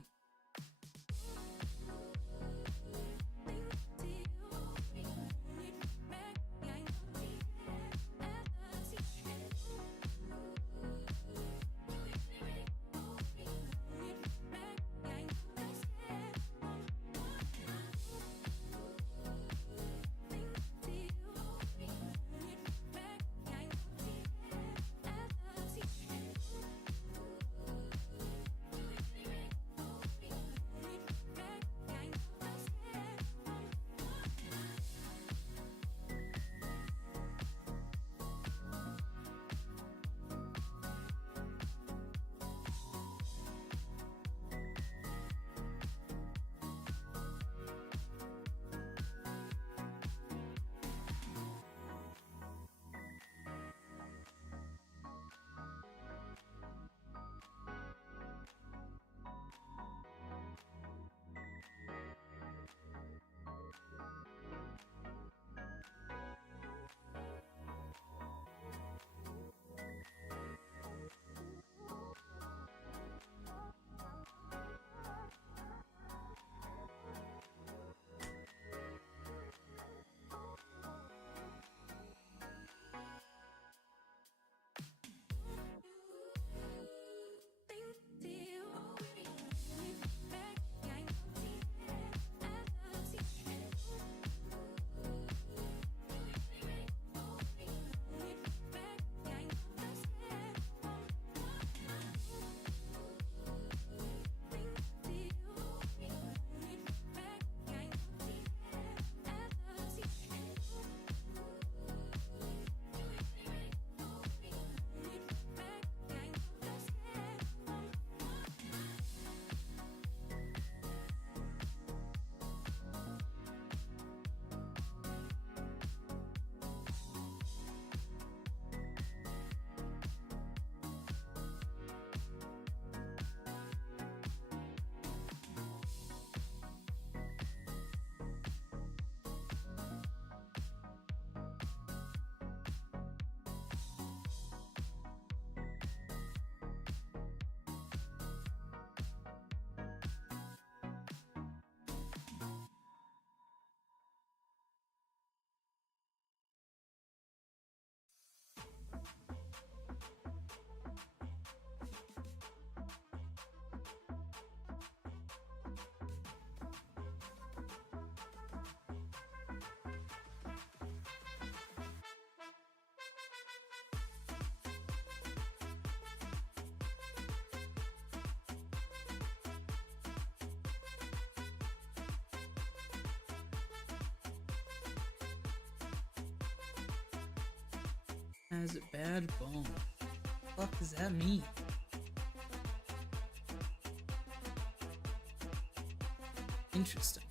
Has a bad bone. What the fuck does that mean? Interesting.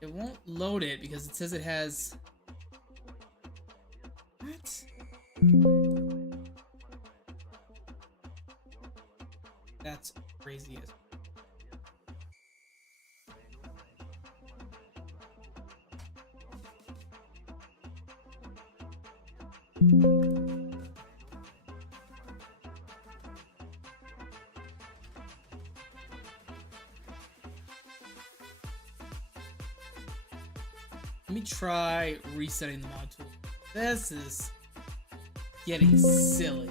It won't load it because it says it has... What? That's crazy as... Let me try resetting the mod tool. This is getting silly.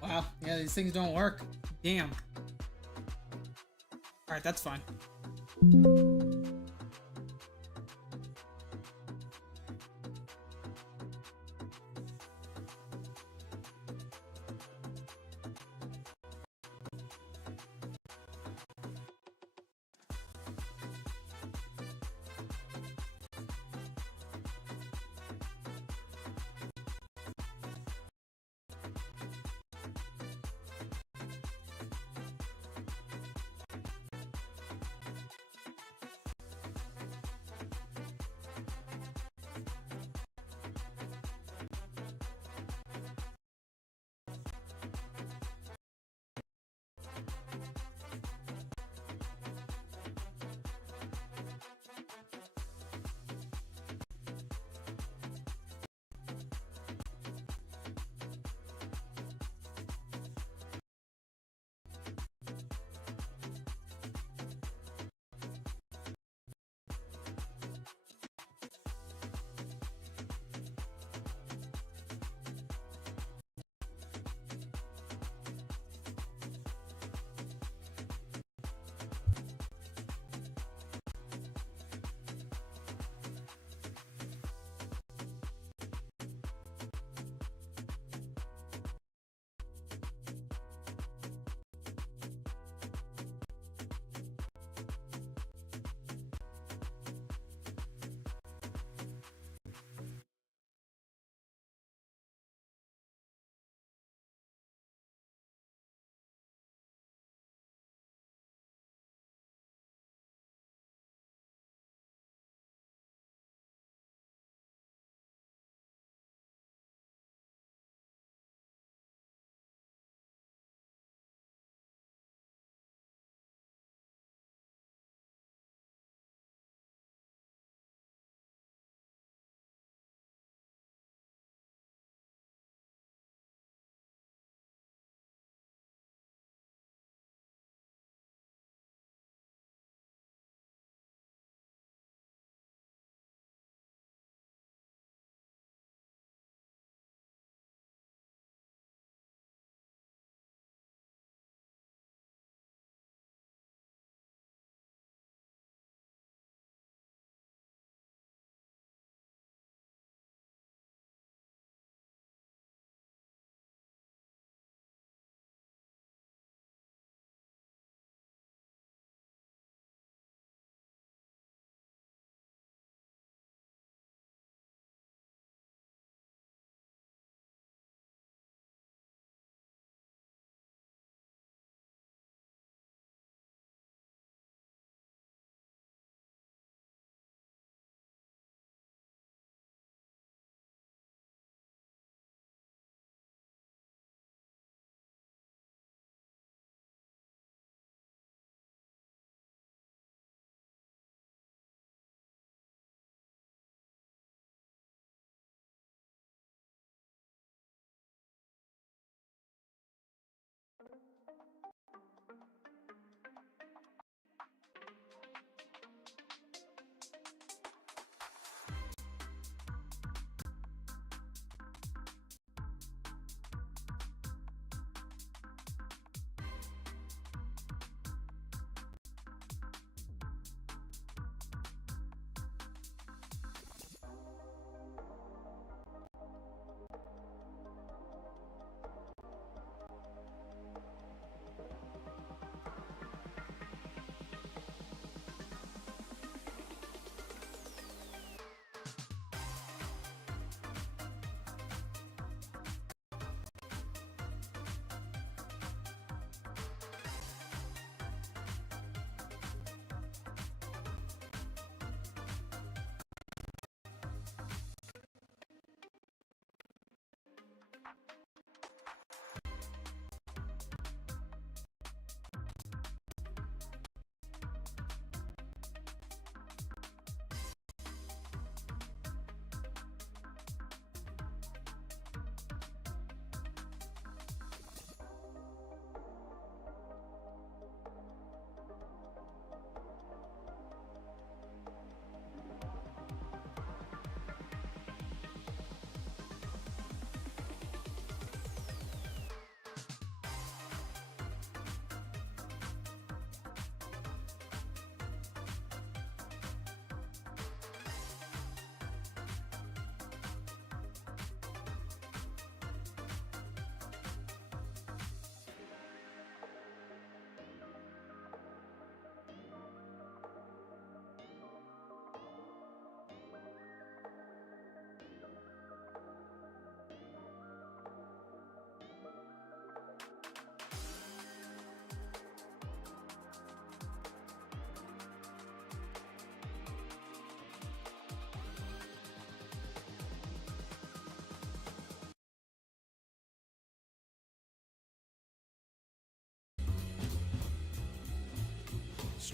Wow, yeah, these things don't work. Damn. Alright, that's fine.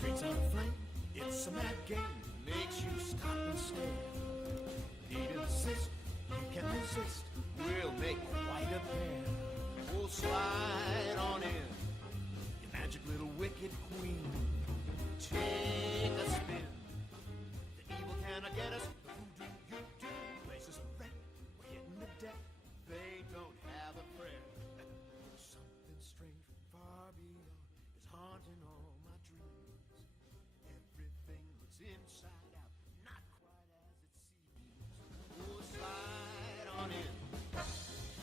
Streets on flame, it's a mad game, makes you stop and stare. Need an assist, you can resist, we'll make quite a pair. We'll slide on in, you magic little wicked queen. Take a spin, the evil cannot get us, the voodoo you do. Places a wreck, we're hitting the deck, they don't have a prayer. Something strange far beyond is haunting all my dreams. Everything looks inside out, not quite as it seems. Oh, slide on in,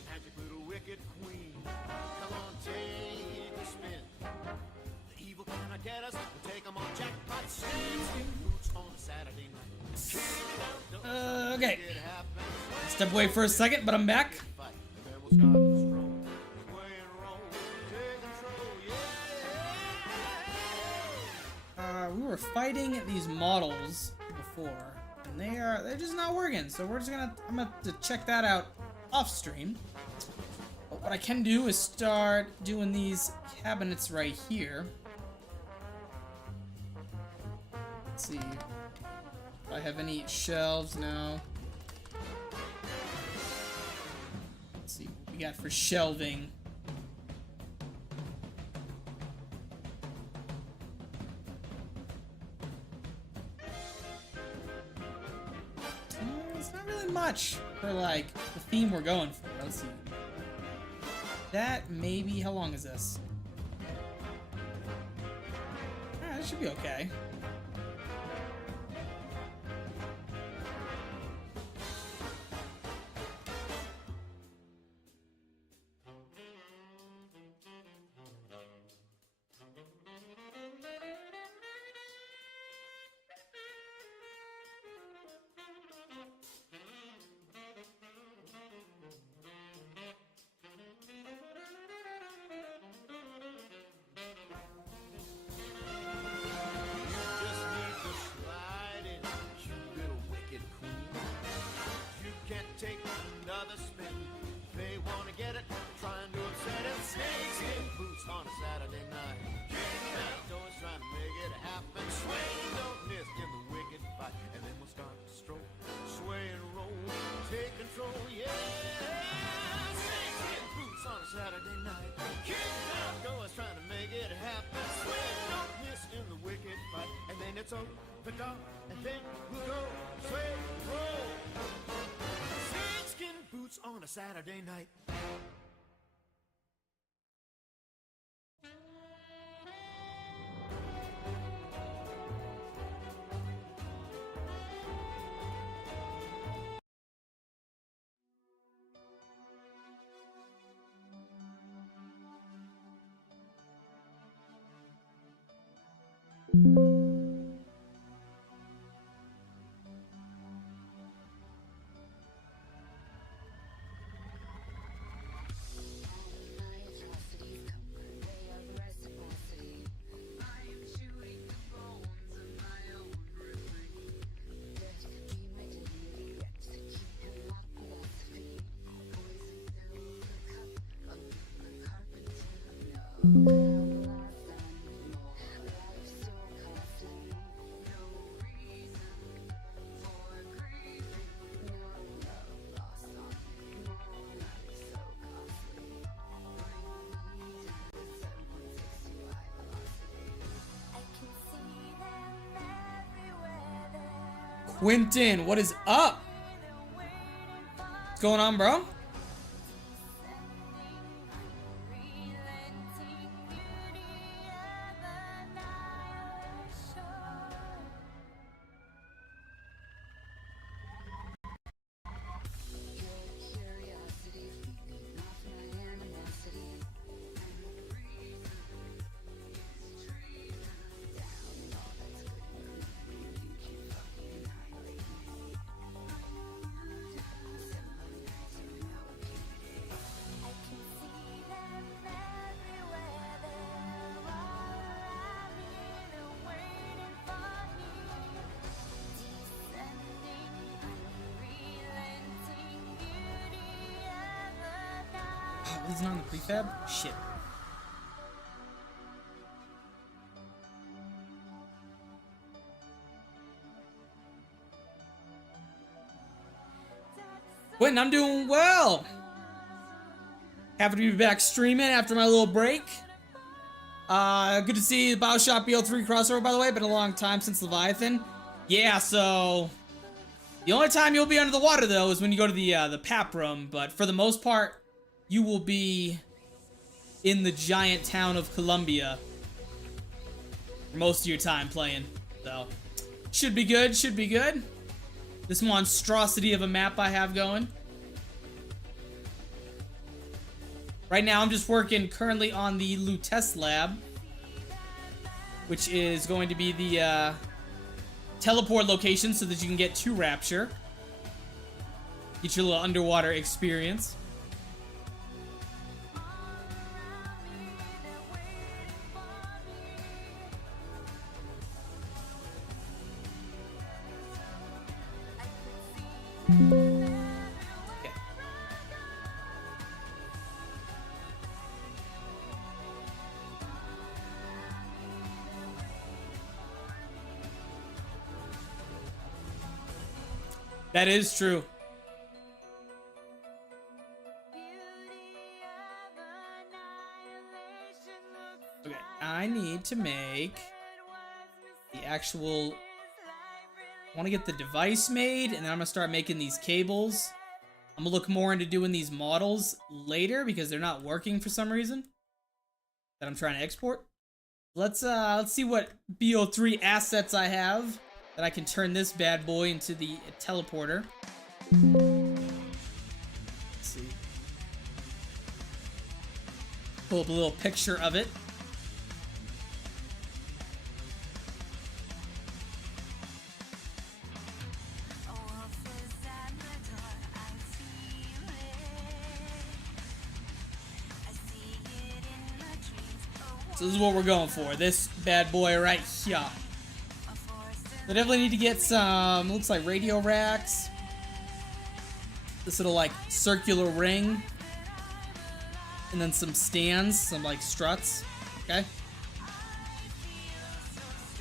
magic little wicked queen. Come on, take a spin. The evil cannot get us, we'll take 'em on jackpot stakes. Boots on a Saturday night. Okay. Step away for a second, but I'm back. Fight, and then we'll start to stroll. Sway and roll, take control, yeah. We were fighting these models before, and they're just not working. So I'm gonna have to check that out off stream. But what I can do is start doing these cabinets right here. Let's see if I have any shelves now. Let's see what we got for shelving. It's not really much for like the theme we're going for. Let's see. That maybe, how long is this? It should be okay. Just need to slide in, you little wicked queen. You can't take another spin. They wanna get it, trying to upset it. Snakes in boots on a Saturday night. Kicking out doors, trying to make it happen. Sway, don't miss in the wicked fight, and then we'll start to stroll. Sway and roll, take control, yeah. Snakes in boots on a Saturday night. Kicking out doors, trying to make it happen. Sway, don't miss in the wicked fight, and then it's over the dog, and then we'll go. Sway, roll. Snakeskin boots on a Saturday night. Quentin, what is up? What's going on, bro? He's not on the prefab? Shit. Quentin, I'm doing well. Happy to be back streaming after my little break. Good to see the BioShock BO3 crossover, by the way. Been a long time since Leviathan. Yeah, so the only time you'll be under the water though is when you go to the PAP room. But for the most part, you will be in the giant town of Columbia for most of your time playing. So should be good. Should be good. This monstrosity of a map I have going. Right now, I'm just working currently on the Lutece lab, which is going to be the teleport location so that you can get to Rapture. Get your little underwater experience. That is true. Okay, I need to make the actual... I want to get the device made, and then I'm going to start making these cables. I'm going to look more into doing these models later because they're not working for some reason that I'm trying to export. Let's see what BO3 assets I have that I can turn this bad boy into the teleporter. Let's see. Pull up a little picture of it. So this is what we're going for. This bad boy right here. I definitely need to get some, looks like radio racks. This little like circular ring. And then some stands, some like struts. Okay.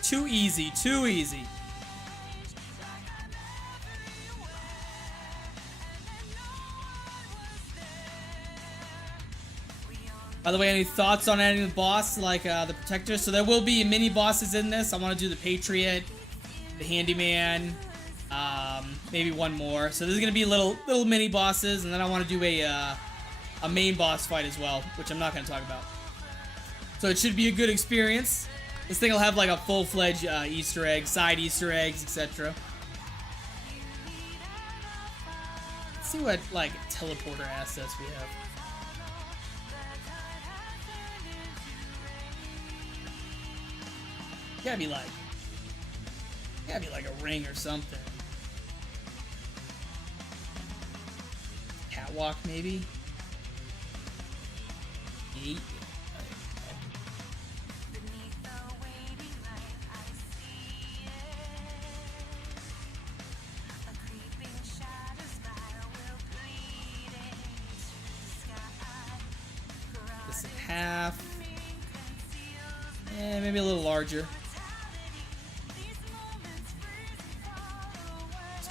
Too easy, too easy. By the way, any thoughts on adding the boss like the Protector? So there will be mini bosses in this. I want to do the Patriot, the Handyman, maybe one more. So there's gonna be little mini bosses, and then I want to do a main boss fight as well, which I'm not gonna talk about. So it should be a good experience. This thing will have like a full-fledged Easter egg, side Easter eggs, etc. Let's see what like teleporter assets we have. Gotta be like a ring or something. Catwalk maybe. 8. This in half. And maybe a little larger.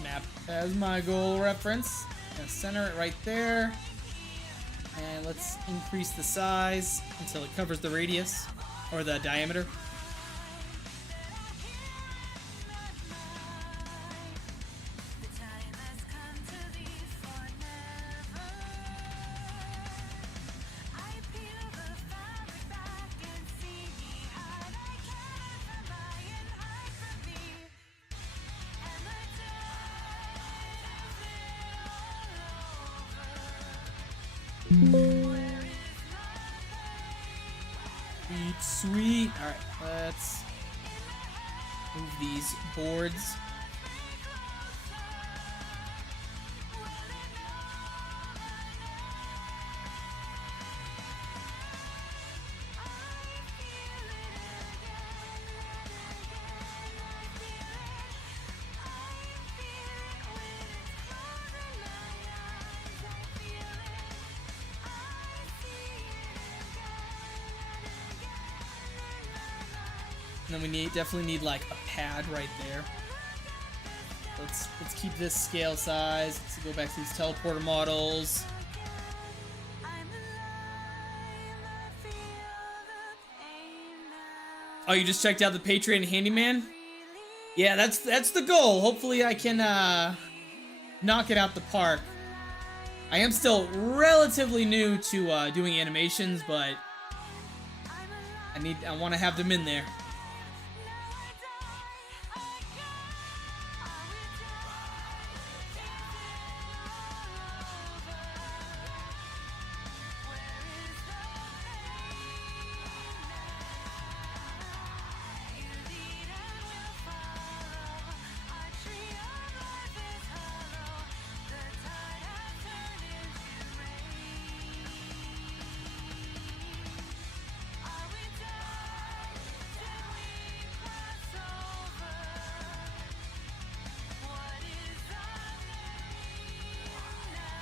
Map as my goal reference. Gonna center it right there. And let's increase the size until it covers the radius or the diameter. Sweet. Alright, let's move these boards. And then we definitely need like a pad right there. let's keep this scale size. Let's go back to these teleporter models. Oh, you just checked out the Patreon Handyman? Yeah, that's the goal. Hopefully I can knock it out the park. I am still relatively new to doing animations, but I want to have them in there.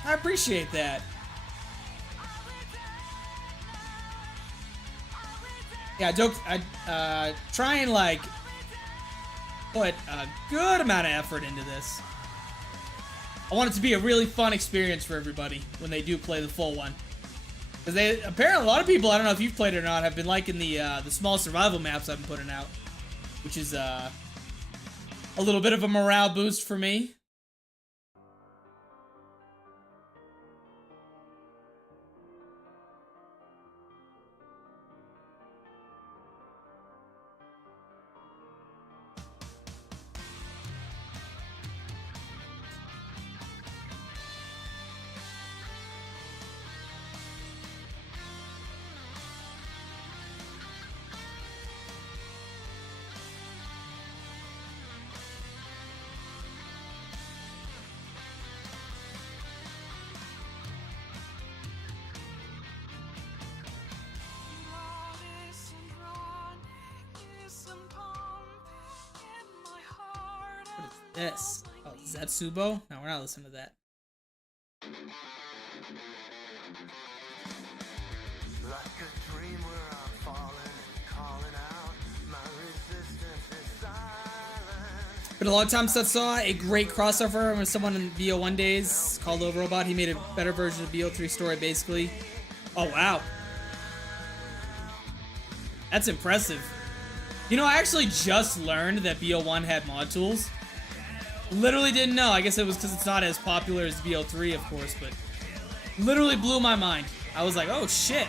I appreciate that. Yeah, I try and like put a good amount of effort into this. I want it to be a really fun experience for everybody when they do play the full one. Because they apparently a lot of people, I don't know if you've played it or not, have been liking the small survival maps I've been putting out, which is a little bit of a morale boost for me. This. Oh, is that Subo? No, we're not listening to that. Like a dream where I'm falling and calling out. My resistance is silent. Been a long time since I saw a great crossover with someone in BO1 days called Overrobot. He made a better version of BO3 story, basically. Oh, wow. That's impressive. You know, I actually just learned that BO1 had mod tools. Literally didn't know. I guess it was because it's not as popular as BO3, of course, but literally blew my mind. I was like, oh shit.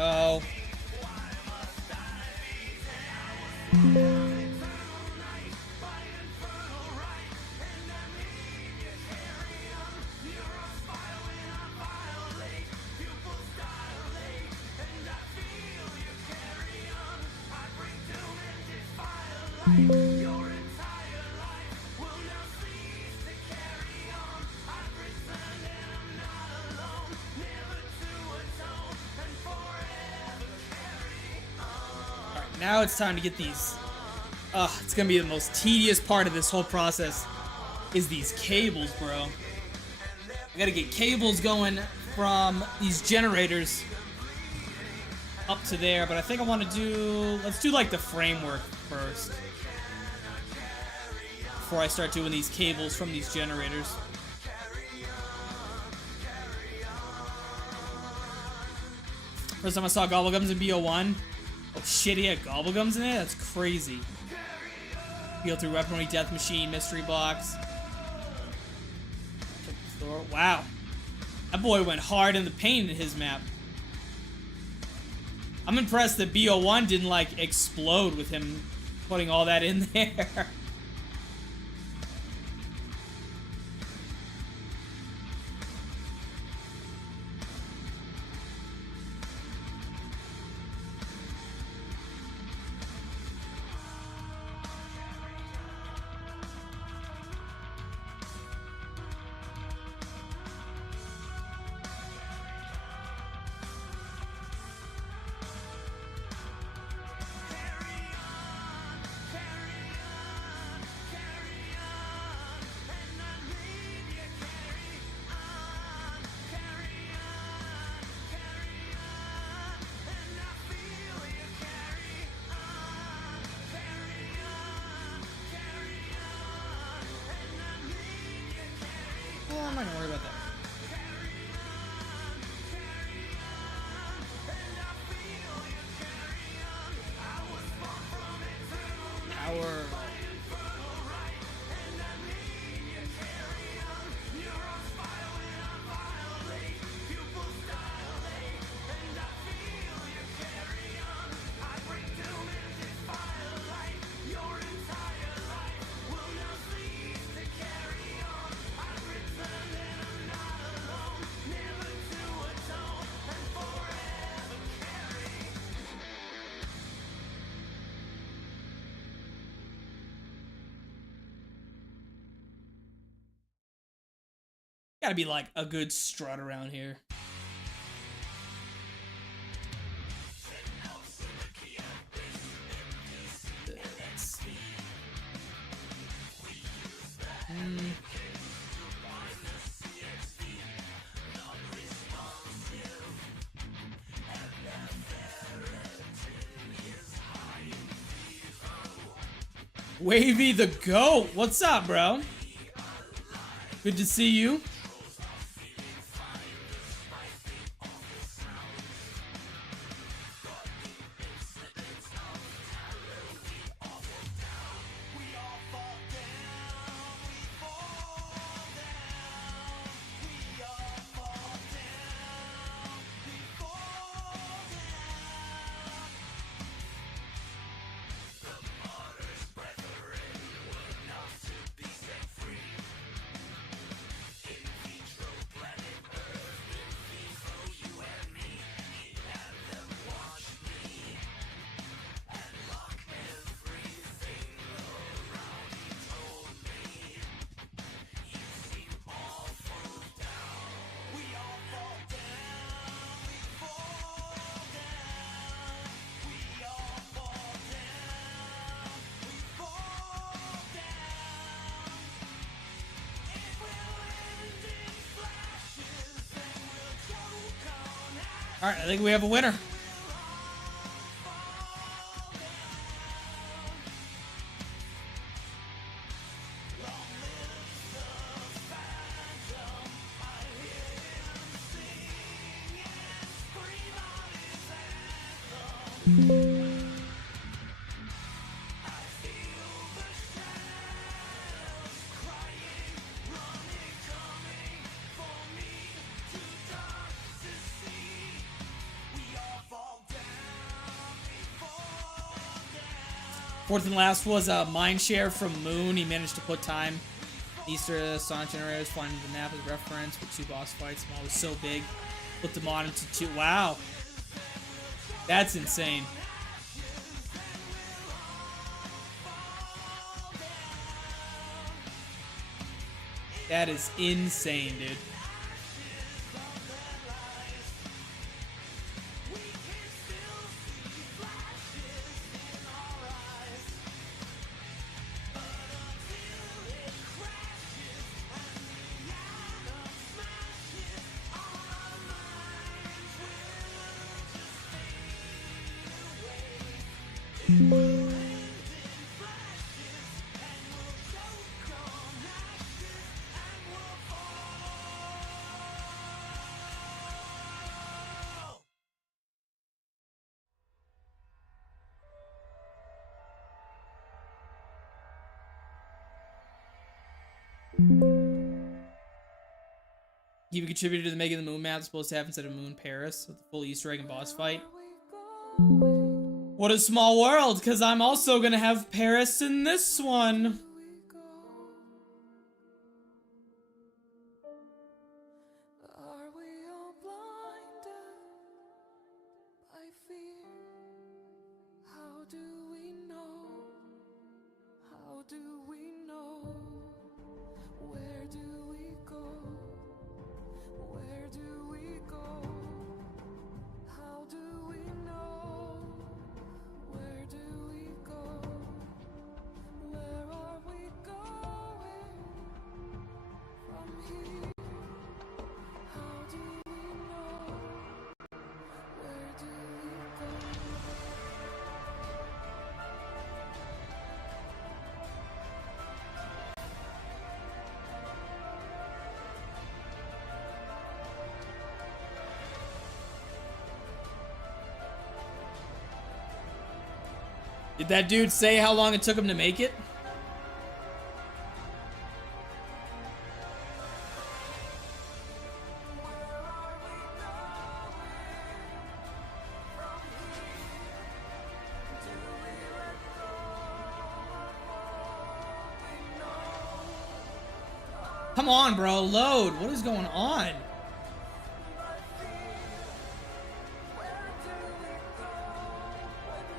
Oh. Now it's time to get these. It's gonna be the most tedious part of this whole process is these cables, bro. I gotta get cables going from these generators up to there, but I think I want to let's do like the framework first before I start doing these cables from these generators. First time I saw Gobblegums in BO1. Oh shit, he had Gobblegums in it? That's crazy. BO3 Weaponry, Death Machine, Mystery Box. Check the store. Wow. That boy went hard in the paint in his map. I'm impressed that BO1 didn't like explode with him putting all that in there. not gonna worry about that. Power. Gotta be like a good strut around here. Wavy the GOAT, what's up, bro? Good to see you. All right, I think we have a winner. Fourth and last was a Mindshare from Moon. He managed to put time. Easter Sonic Generators finding the map as reference with 2 boss fights. Maul was so big. Put them on into 2. Wow. That's insane. That is insane, dude. He contributed to the making of the Moon map. It's supposed to happen instead of Moon Paris with the full Easter egg and boss fight. What a small world, because I'm also gonna have Paris in this one. Are we all blinded by fear? How do we know? How do we know? Where do we go? Where do we go? How do we know? Where do we go? Where are Did that dude say how long it took him to make it? Come on, bro. Load. What is going on?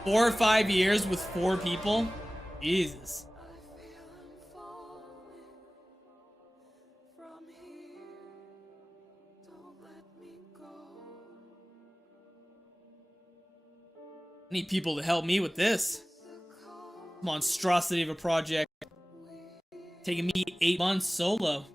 Four or 5 years with 4 people? Jesus. I need people to help me with this monstrosity of a project. Taking me 8 months solo.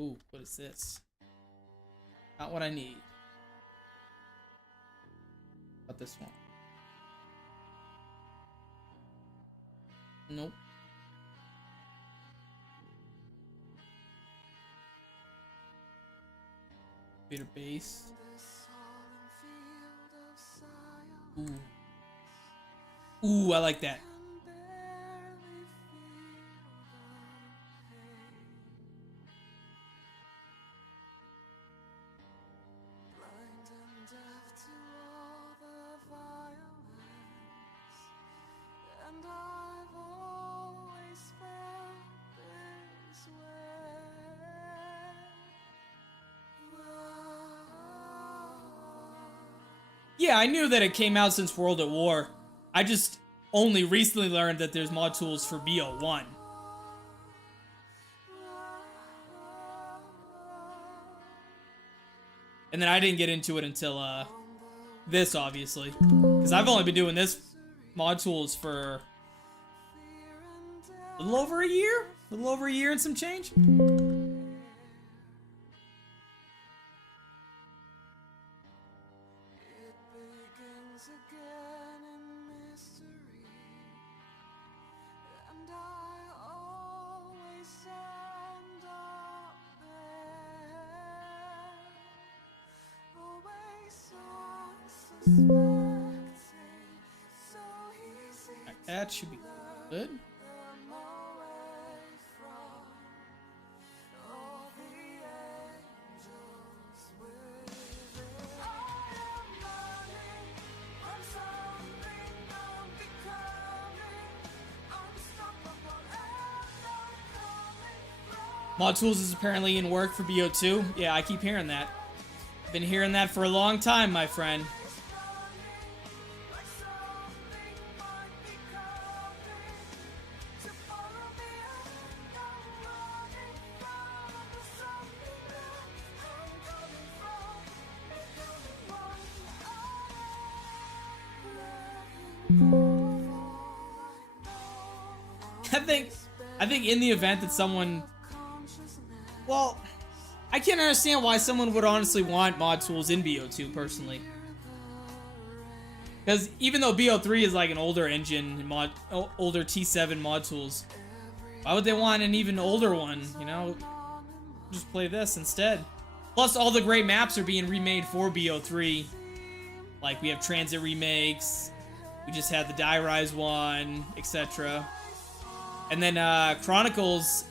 Ooh, what is this? Not what I need. What about this one? Nope. Bitter base. Ooh. Ooh, I like that. Yeah, I knew that it came out since World at War. I just only recently learned that there's mod tools for BO1. And then I didn't get into it until this, obviously. Because I've only been doing this mod tools for a little over a year? A little over a year and some change? That should be good. Mod tools is apparently in work for BO2. Yeah, I keep hearing that. Been hearing that for a long time, my friend. I think in the event that someone, well, I can't understand why someone would honestly want mod tools in BO2 personally. Because even though BO3 is like an older engine, older T7 mod tools, why would they want an even older one? You know, just play this instead. Plus, all the great maps are being remade for BO3. Like we have Transit remakes, we just had the Die Rise one, etc. And then Chronicles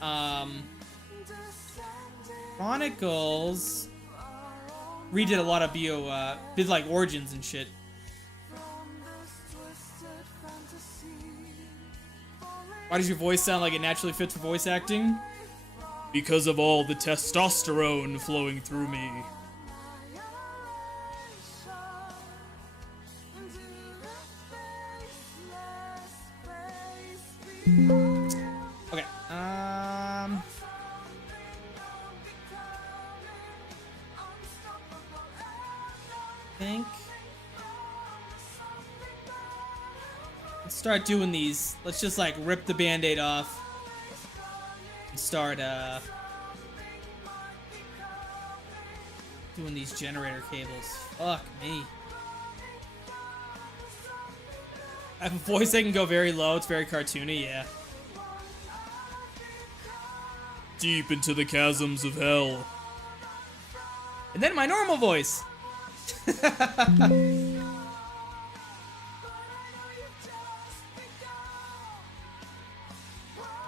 redid a lot of BO, did like Origins and shit. Why does your voice sound like it naturally fits for voice acting? Because of all the testosterone flowing through me. Okay, think let's start doing these. Let's just like rip the band-aid off and start doing these generator cables. Fuck me. I have a voice that can go very low. It's very cartoony, yeah. Deep into the chasms of hell. And then my normal voice.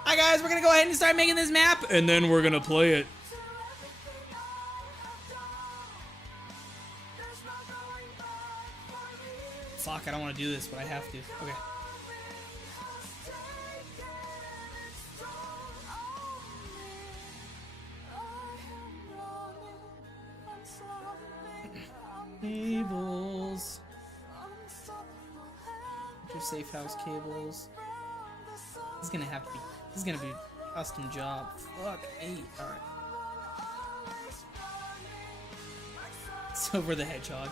Hi guys, we're gonna go ahead and start making this map, and then we're gonna play it. Fuck, I don't want to do this, but I have to. Okay. Cables. Your safe house cables. This is gonna have to be. This is gonna be a custom job. Fuck me. All right. It's over the hedgehog.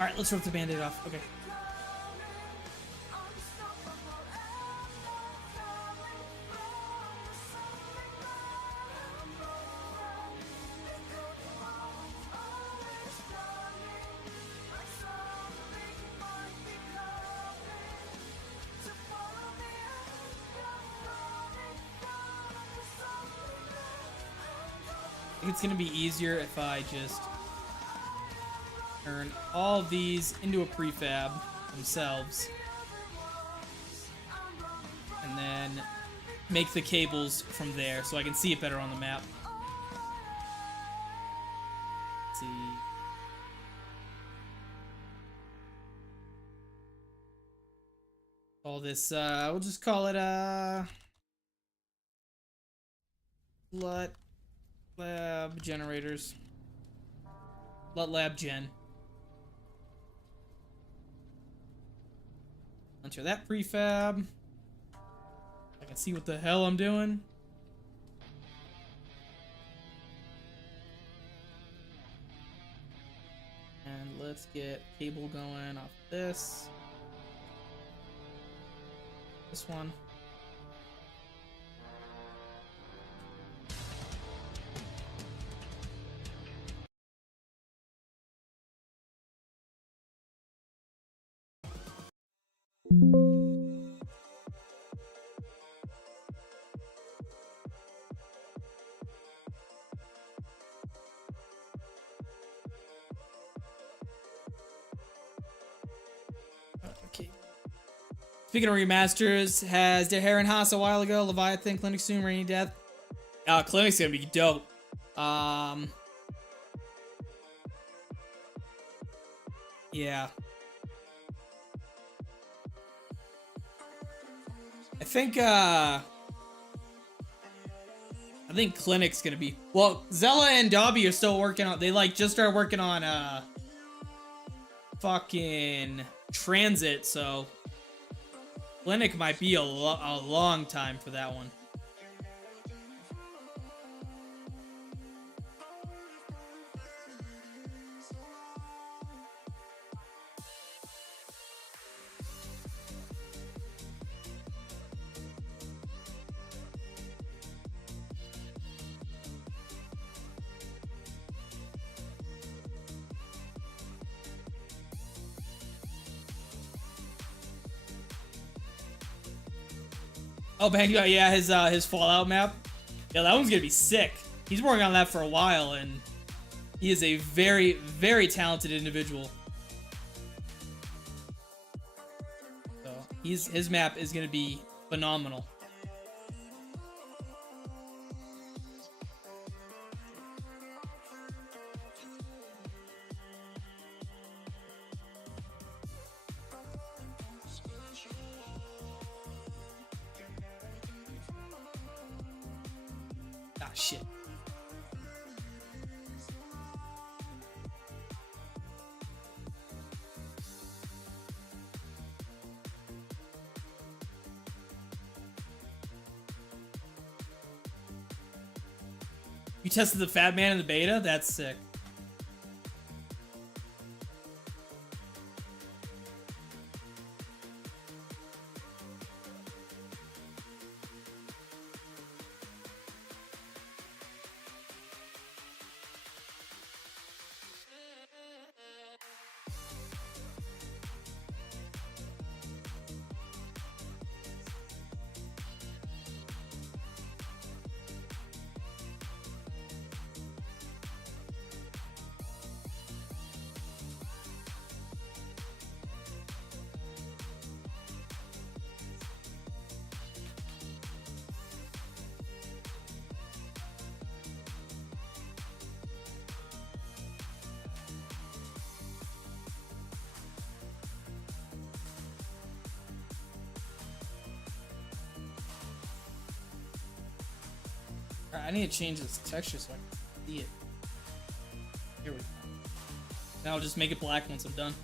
Alright, let's rip the band-aid off. Okay. I think it's gonna be easier if I just turn all of these into a prefab themselves, and then make the cables from there so I can see it better on the map. Let's see. All this, we'll just call it, LUT Lab Generators. LUT Lab Gen. Enter that prefab. I can see what the hell I'm doing. And let's get cable going off this. This one. Okay. Speaking of remasters, has Der Herren Haas a while ago, Leviathan, Clinic soon, Rainy Death. Clinic's gonna be dope. Yeah. I think Clinic's gonna be, well, Zella and Dobby are still working on, they like just started working on fucking Transit, so Clinic might be a long time for that one. Oh, bang, yeah, his Fallout map. Yeah, that one's gonna be sick. He's working on that for a while, and he is a very, very talented individual. So his map is gonna be phenomenal. Ah, shit. You tested the Fat Man in the beta? That's sick. I need to change this texture so I can see it. Here we go. Now I'll just make it black once I'm done.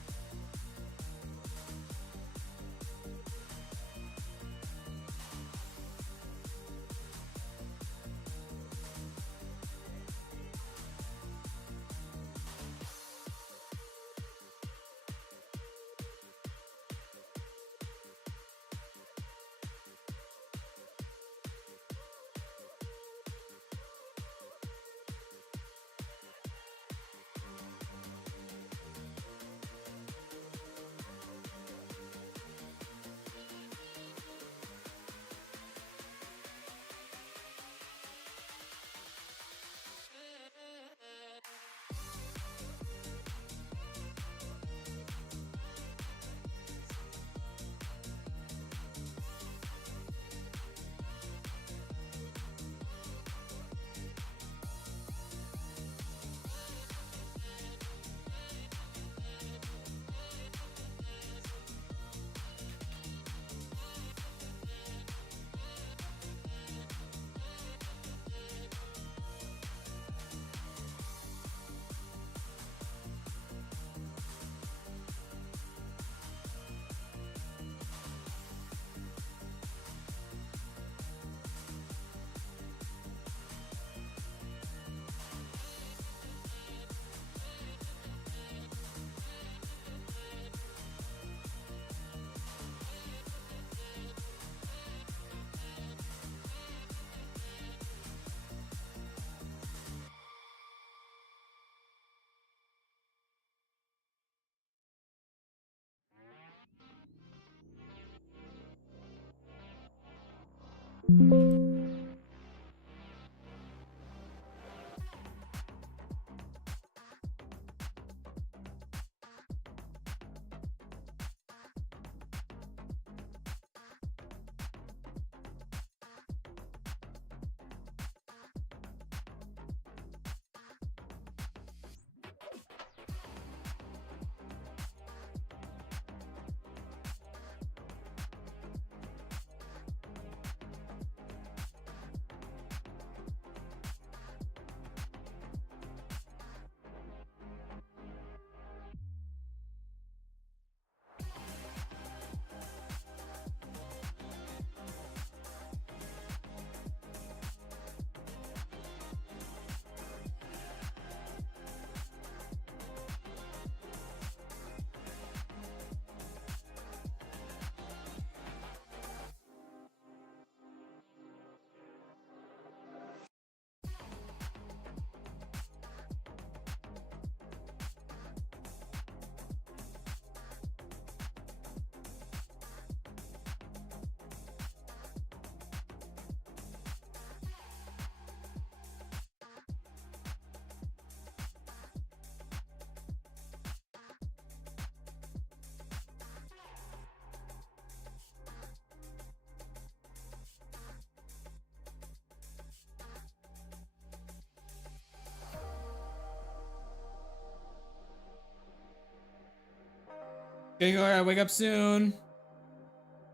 Okay, alright, wake up soon.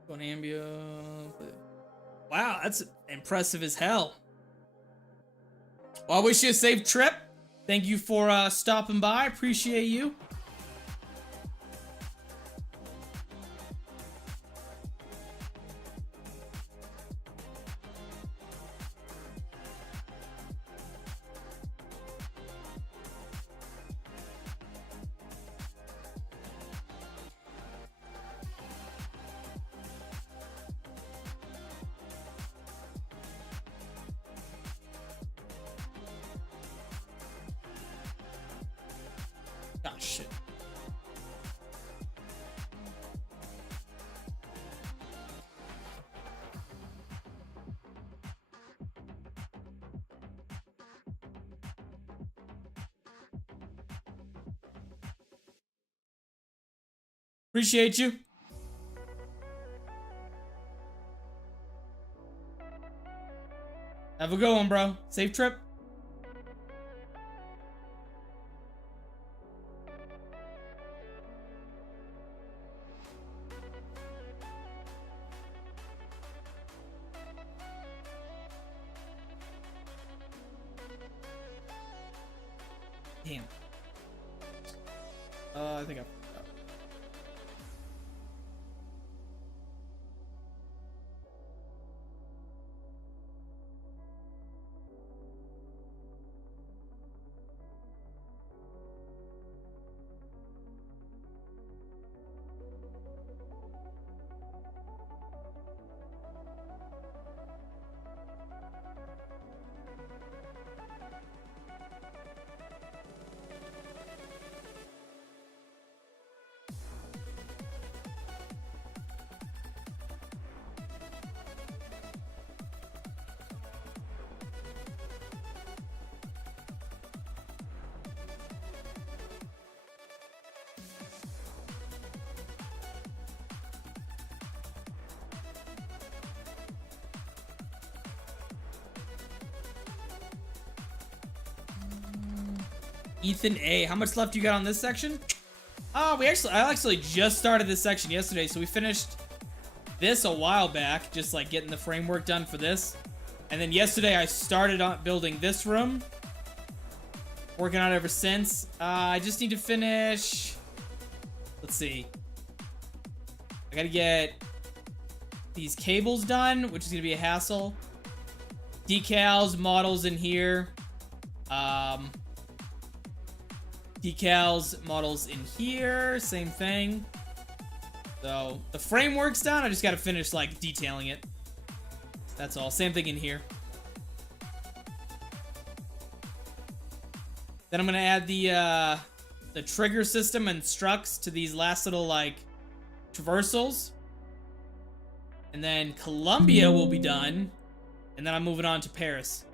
Going ambient. Wow, that's impressive as hell. Well, I wish you a safe trip. Thank you for stopping by. Appreciate you. Ah, shit. Appreciate you. Have a good one, bro. Safe trip. I think I. Ethan A. How much left you got on this section? I actually just started this section yesterday, so we finished this a while back, just like getting the framework done for this. And then yesterday I started on building this room. Working on it ever since. I just need to finish. Let's see. I gotta get these cables done, which is gonna be a hassle. Decals, models in here. Decals, models in here, same thing. So, the framework's done, I just gotta finish, like, detailing it. That's all, same thing in here. Then I'm gonna add the trigger system and structs to these last little, like, traversals. And then Columbia will be done. And then I'm moving on to Paris.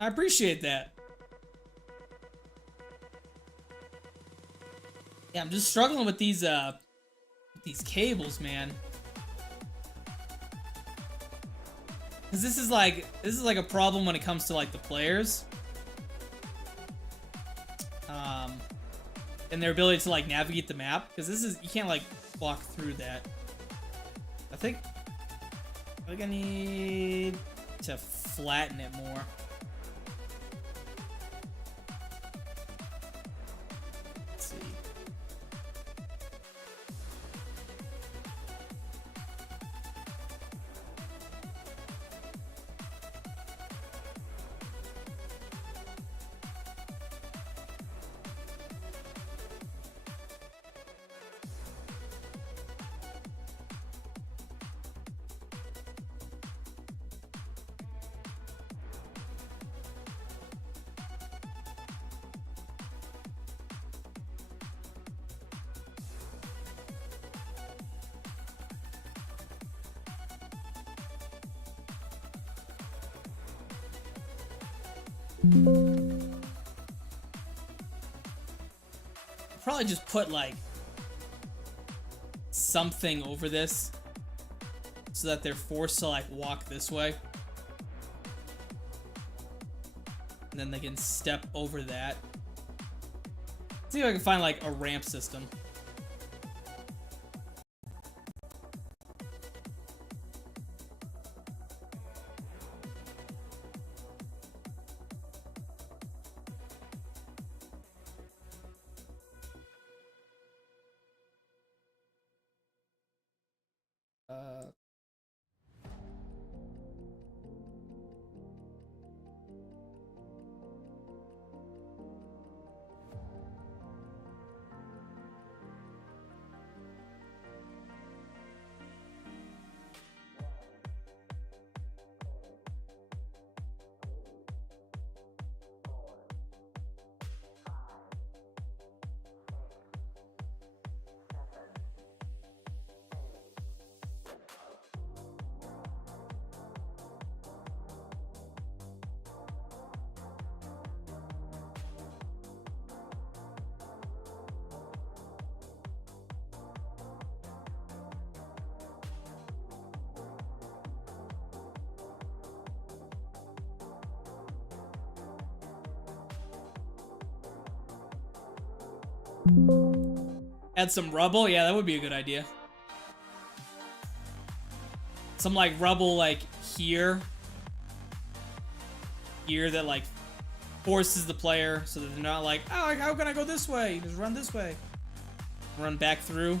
I appreciate that. Yeah, I'm just struggling with these cables, man. Cause this is like a problem when it comes to like the players. And their ability to like navigate the map. Cause this is, you can't like walk through that. I think I need to flatten it more. Let's see. Probably just put like something over this so that they're forced to like walk this way, and then they can step over that. See if I can find like a ramp system. Add some rubble? Yeah, that would be a good idea. Some like rubble like here. Here that like forces the player so that they're not like, oh, like, how can I go this way? Just run this way. Run back through.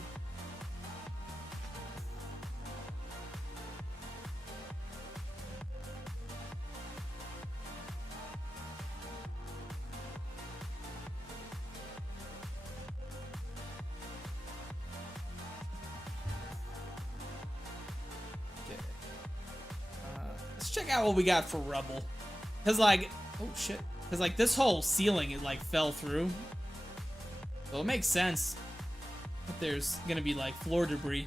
Let's check out what we got for rubble. Cause like, oh shit. Cause like this whole ceiling, it like fell through. So it makes sense that there's gonna be like floor debris.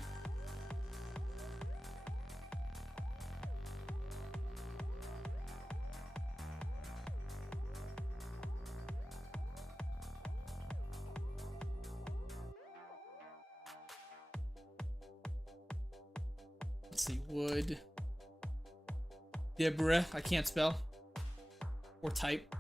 Let's see, wood. Debris, I can't spell. Or type.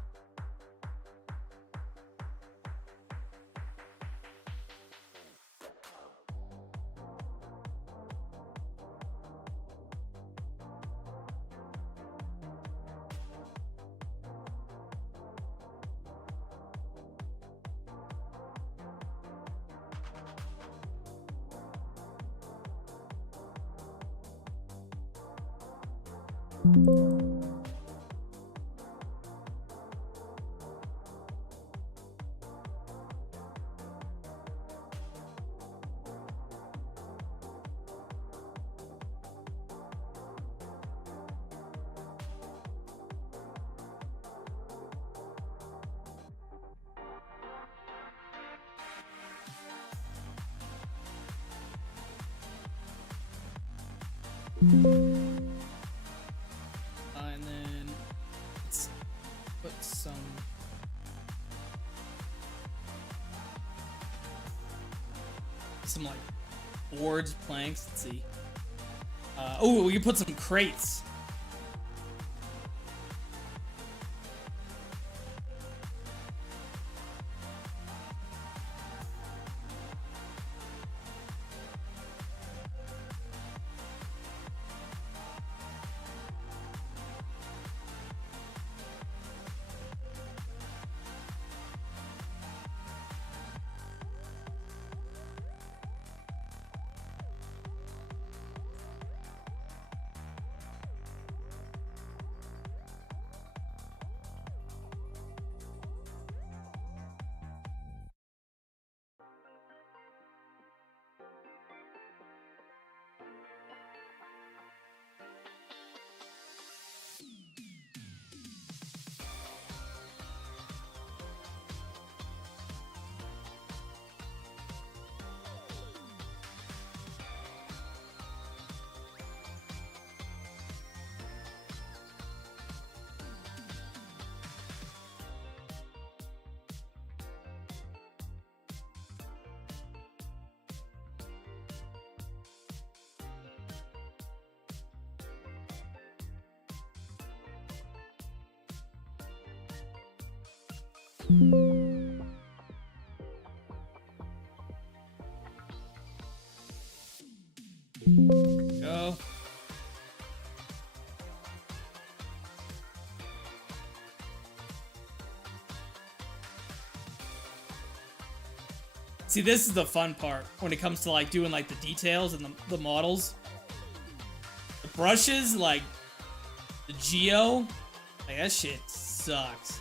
And then let's put some like boards, planks. Let's see. Oh, we can put some crates. Go. See, this is the fun part when it comes to like doing like the details and the models. The brushes, like the geo, like that shit sucks.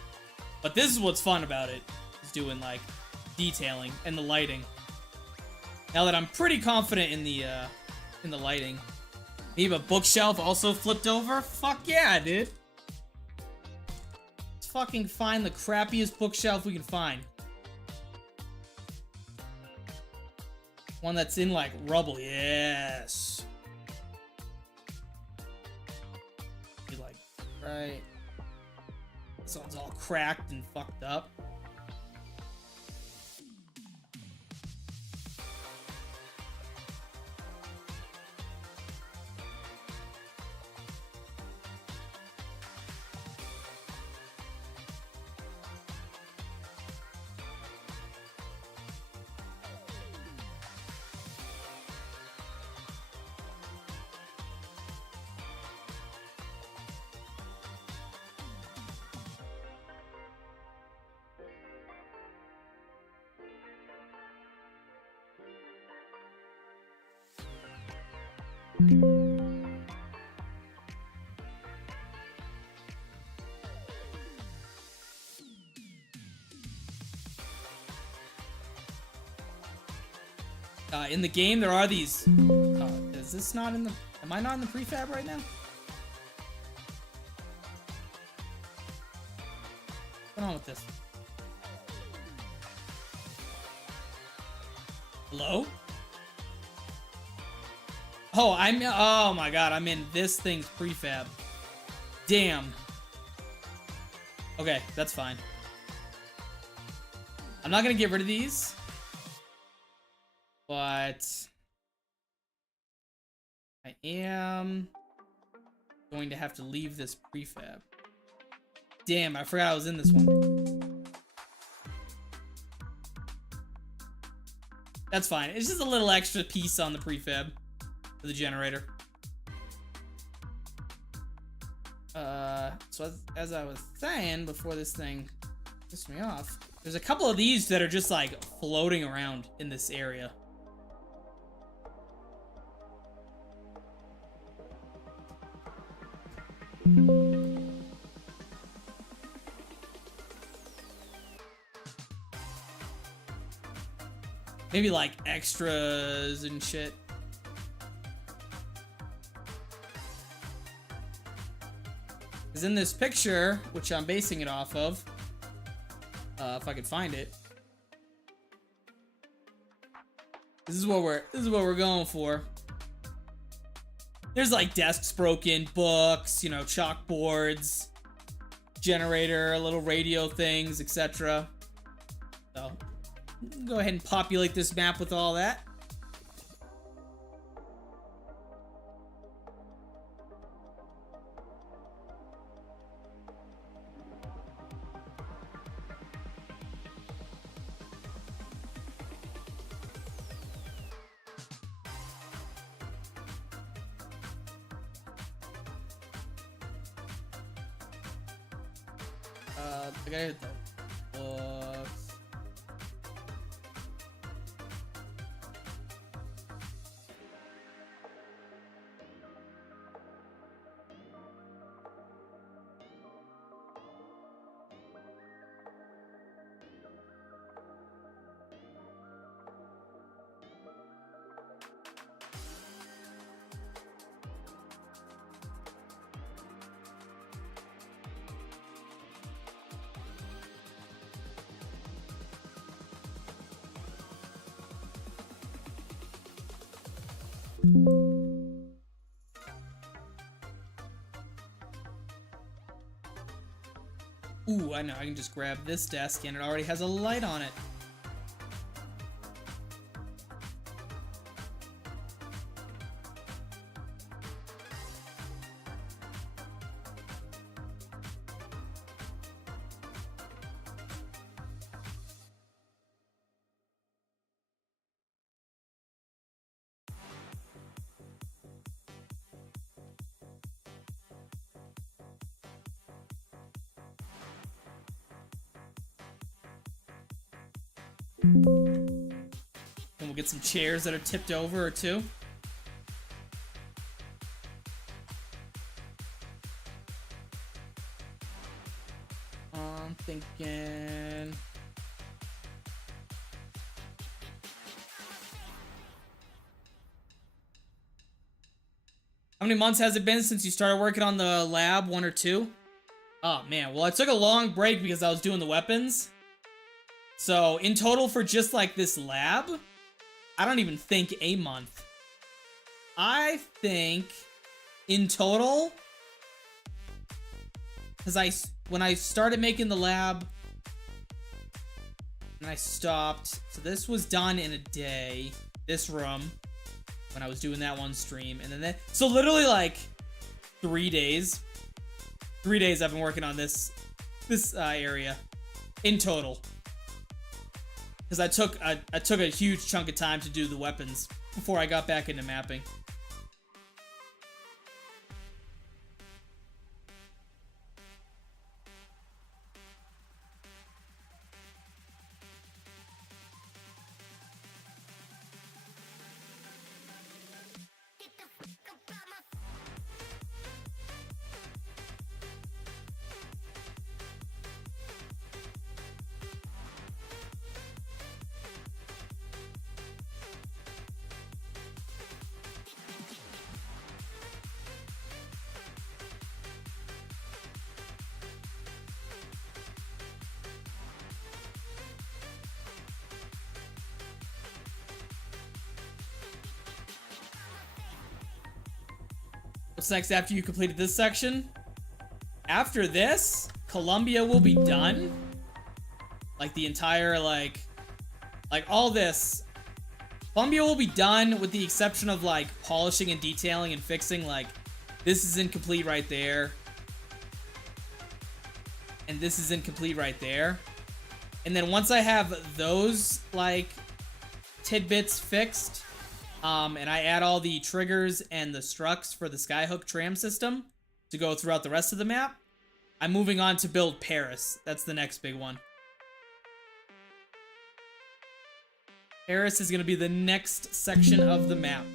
But this is what's fun about it, is doing like detailing and the lighting. Now that I'm pretty confident in the lighting. Need a bookshelf also flipped over? Fuck yeah, dude. Let's fucking find the crappiest bookshelf we can find. One that's in like rubble, yes. Be like, right. This one's all cracked and fucked up. In the game, there are these. Is this not in the? Am I not in the prefab right now? What's going on with this? Hello? Oh, oh my god, I'm in this thing's prefab. Damn. Okay, that's fine. I'm not gonna get rid of these. But I am going to have to leave this prefab. Damn, I forgot I was in this one. That's fine. It's just a little extra piece on the prefab for the generator. So as I was saying before this thing pissed me off, there's a couple of these that are just like floating around in this area. Maybe like extras and shit. Because in this picture, which I'm basing it off of, if I could find it, this is what we're going for. There's like desks broken, books, you know, chalkboards, generator, little radio things, etc. So, go ahead and populate this map with all that. I gotta hit the books. Ooh, I know, I can just grab this desk and it already has a light on it. And we'll get some chairs that are tipped over or two. I'm thinking... How many months has it been since you started working on the lab? 1 or 2? Oh man, well I took a long break because I was doing the weapons. So in total for just like this lab, I don't even think a month. I think in total, because when I started making the lab and I stopped, so this was done in a day, this room, when I was doing that one stream, and then so literally like 3 days. 3 days I've been working on this area in total. Because I took a huge chunk of time to do the weapons before I got back into mapping. What's next after you completed this section? After this, Columbia will be done. Like the entire, like all this. Columbia will be done with the exception of like polishing and detailing and fixing. Like this is incomplete right there. And this is incomplete right there. And then once I have those like tidbits fixed, and I add all the triggers and the structs for the skyhook tram system to go throughout the rest of the map, I'm moving on to build Paris. That's the next big one. Paris is going to be the next section of the map.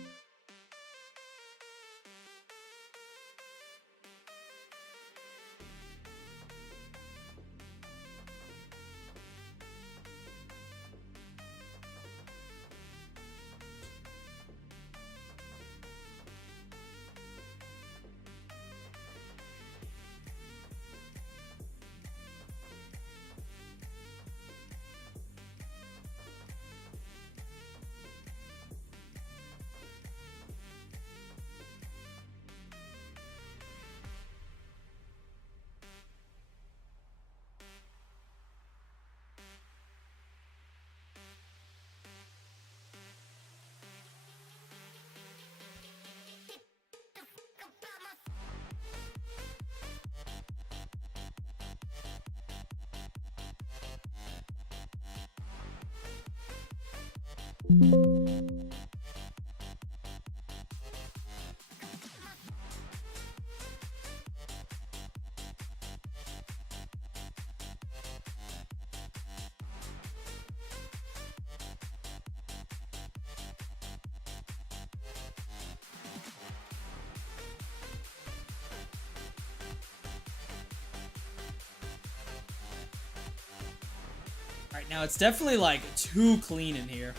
Alright, now it's definitely like too clean in here.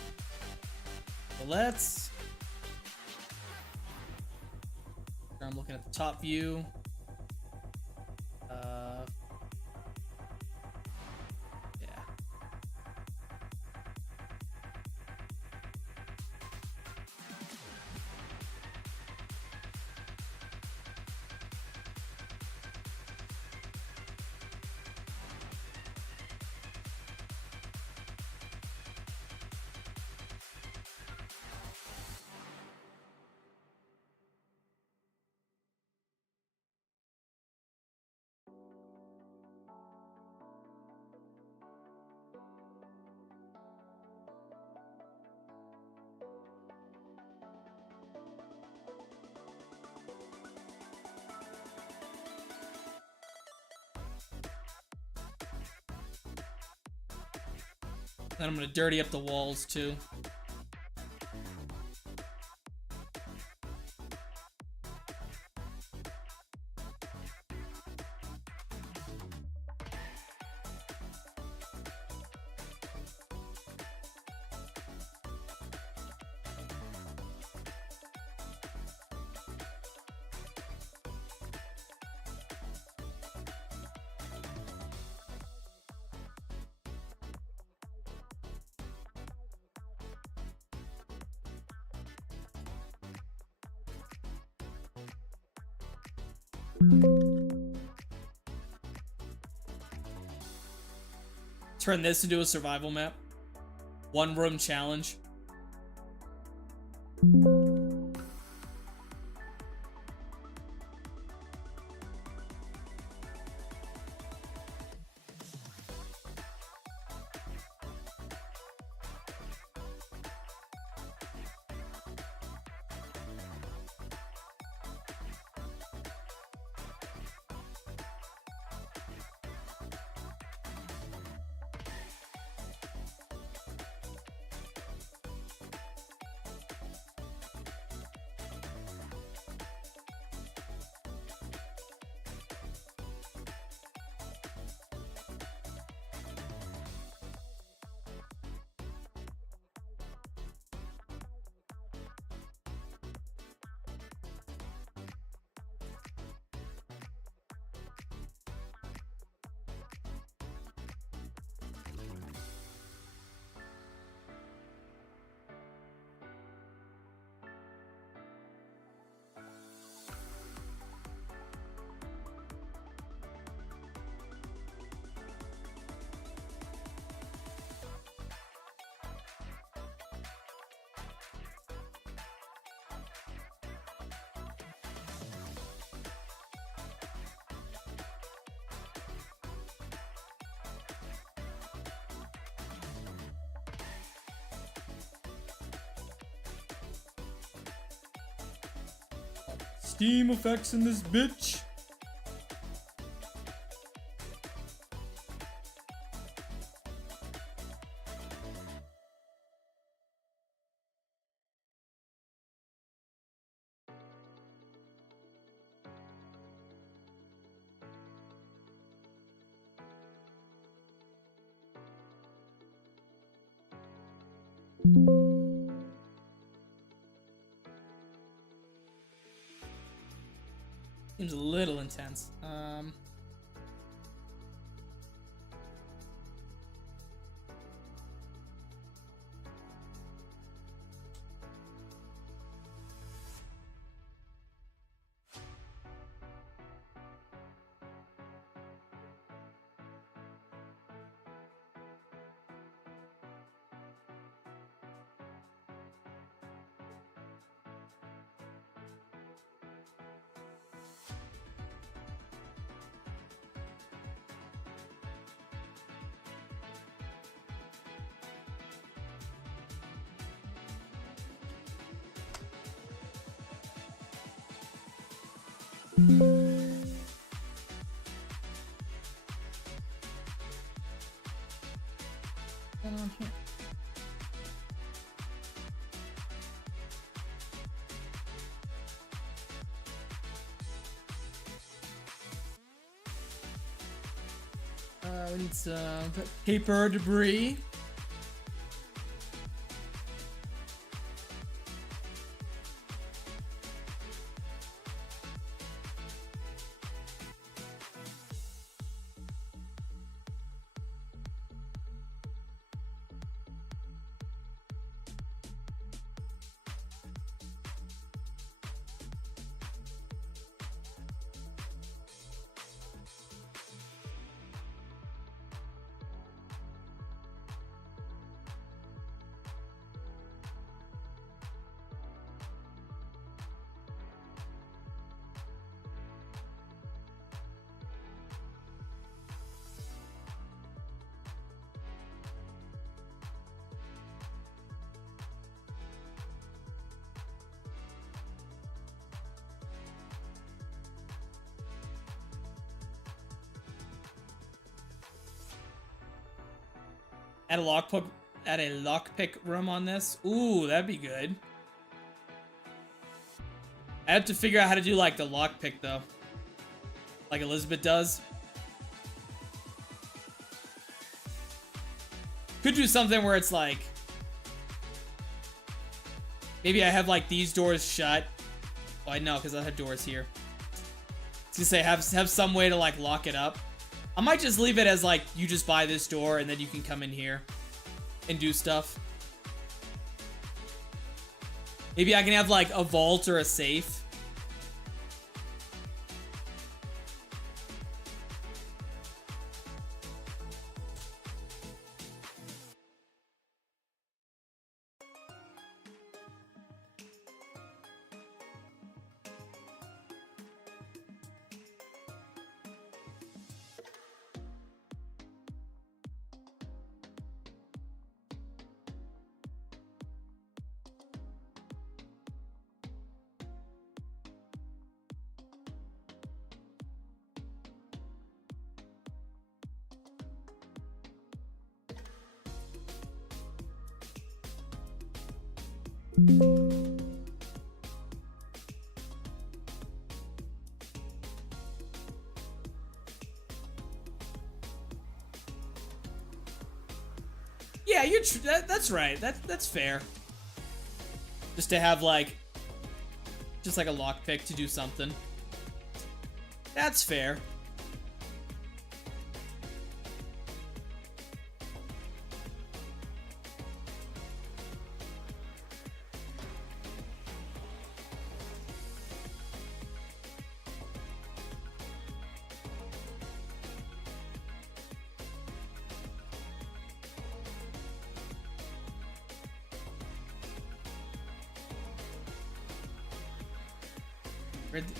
So let's... I'm looking at the top view. Yeah. Then I'm gonna dirty up the walls too. Turn this into a survival map. One room challenge. Steam effects in this bitch. Seems a little intense. What's going on here? We need some paper debris. Add a lockpick room on this. Ooh, that'd be good. I have to figure out how to do like the lockpick though, like Elizabeth does. Could do something where it's like, maybe I have like these doors shut. Oh, I know, because I have doors here. I was gonna say have some way to like lock it up. I might just leave it as like, you just buy this door and then you can come in here and do stuff. Maybe I can have like a vault or a safe. Yeah, that's right. That's fair. Just to have like, just like a lockpick to do something. That's fair.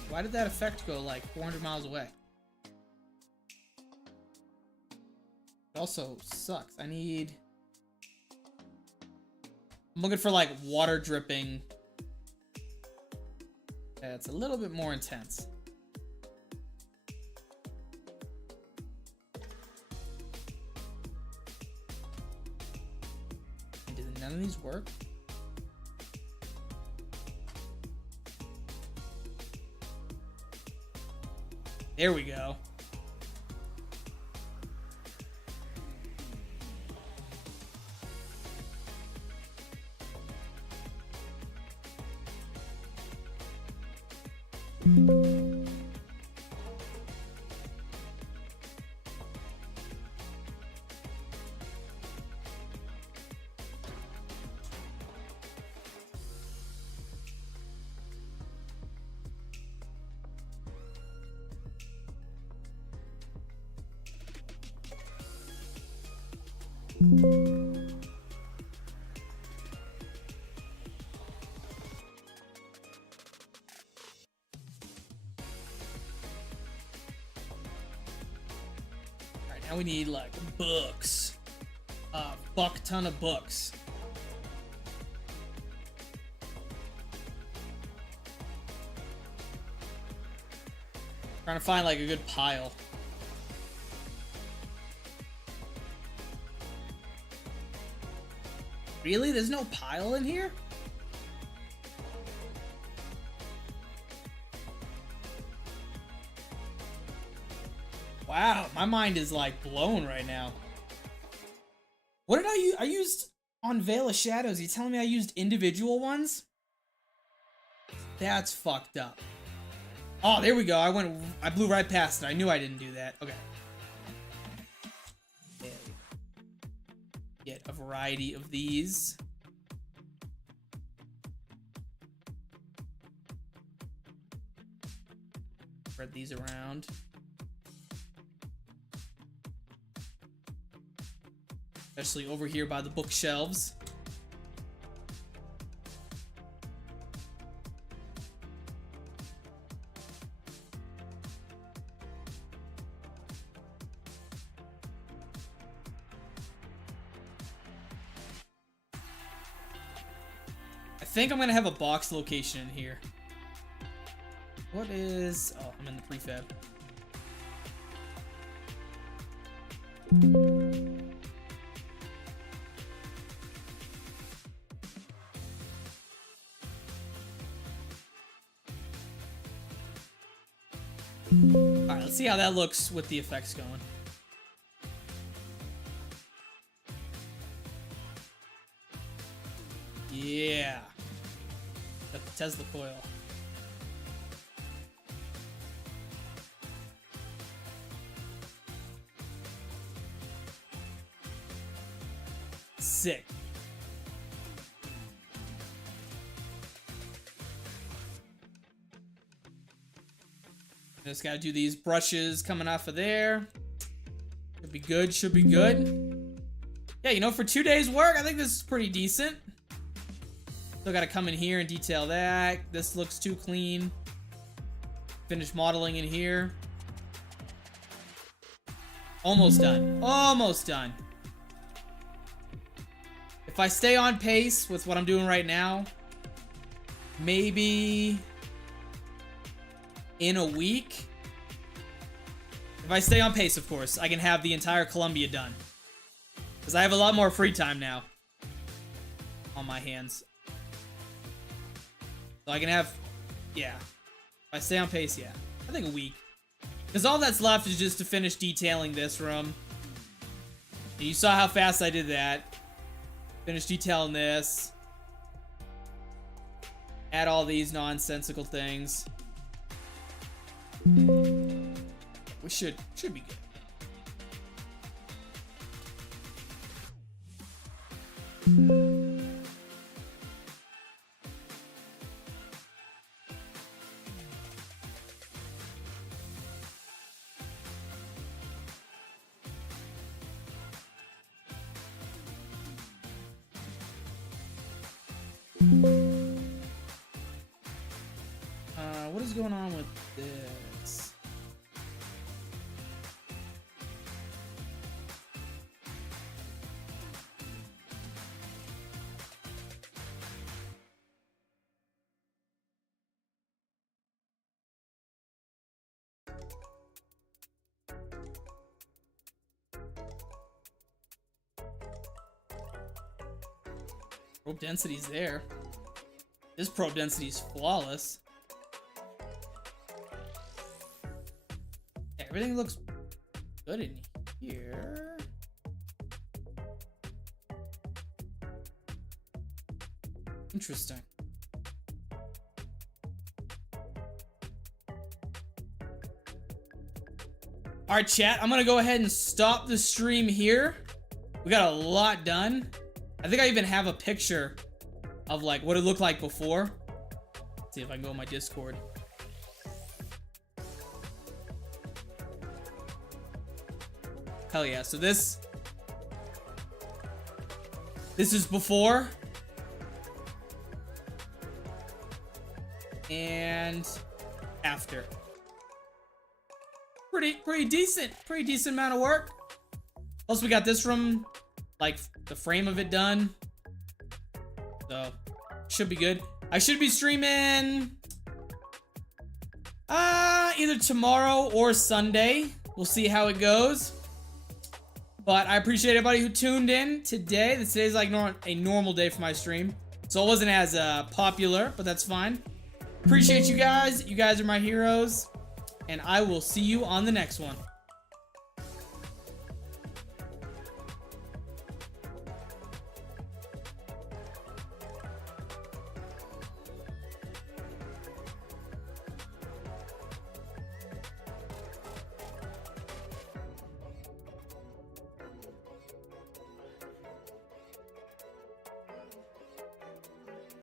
Why did that effect go like 400 miles away? It also sucks. I'm looking for like water dripping That's a little bit more intense. And did none of these work? There we go. Alright, now we need like books. A fuck ton of books. Trying to find like a good pile. Really? There's no pile in here? Wow, my mind is like blown right now. What did I use? I used on Veil of Shadows. You telling me I used individual ones? That's fucked up. Oh, there we go. I blew right past it. I knew I didn't do that. Okay. Get a variety of these. Spread these around. Especially over here by the bookshelves. I think I'm gonna have a box location in here. What is... Oh, I'm in the prefab. Alright, let's see how that looks with the effects going. Yeah. Got the Tesla coil. Sick. Just gotta do these brushes coming off of there. Should be good, should be good. Yeah, you know, for 2 days work, I think this is pretty decent. Still gotta come in here and detail that. This looks too clean. Finish modeling in here. Almost done. Almost done. If I stay on pace with what I'm doing right now, maybe in a week, if I stay on pace, of course, I can have the entire Columbia done. Because I have a lot more free time now on my hands. So I can have, yeah. If I stay on pace, yeah. I think a week. Because all that's left is just to finish detailing this room. And you saw how fast I did that. Finish detailing this. Add all these nonsensical things. We should be good. What is going on with this? Probe density's there. This probe density's flawless. Yeah, everything looks good in here. Interesting. Alright, chat, I'm gonna go ahead and stop the stream here. We got a lot done. I think I even have a picture of like what it looked like before. Let's see if I can go on my Discord. Hell yeah, so this is before. And after. Pretty decent amount of work. Plus we got this from like the frame of it done. So should be good. I should be streaming either tomorrow or Sunday. We'll see how it goes. But I appreciate everybody who tuned in today. Today's like a normal day for my stream. So it wasn't as popular, but that's fine. Appreciate you guys. You guys are my heroes. And I will see you on the next one.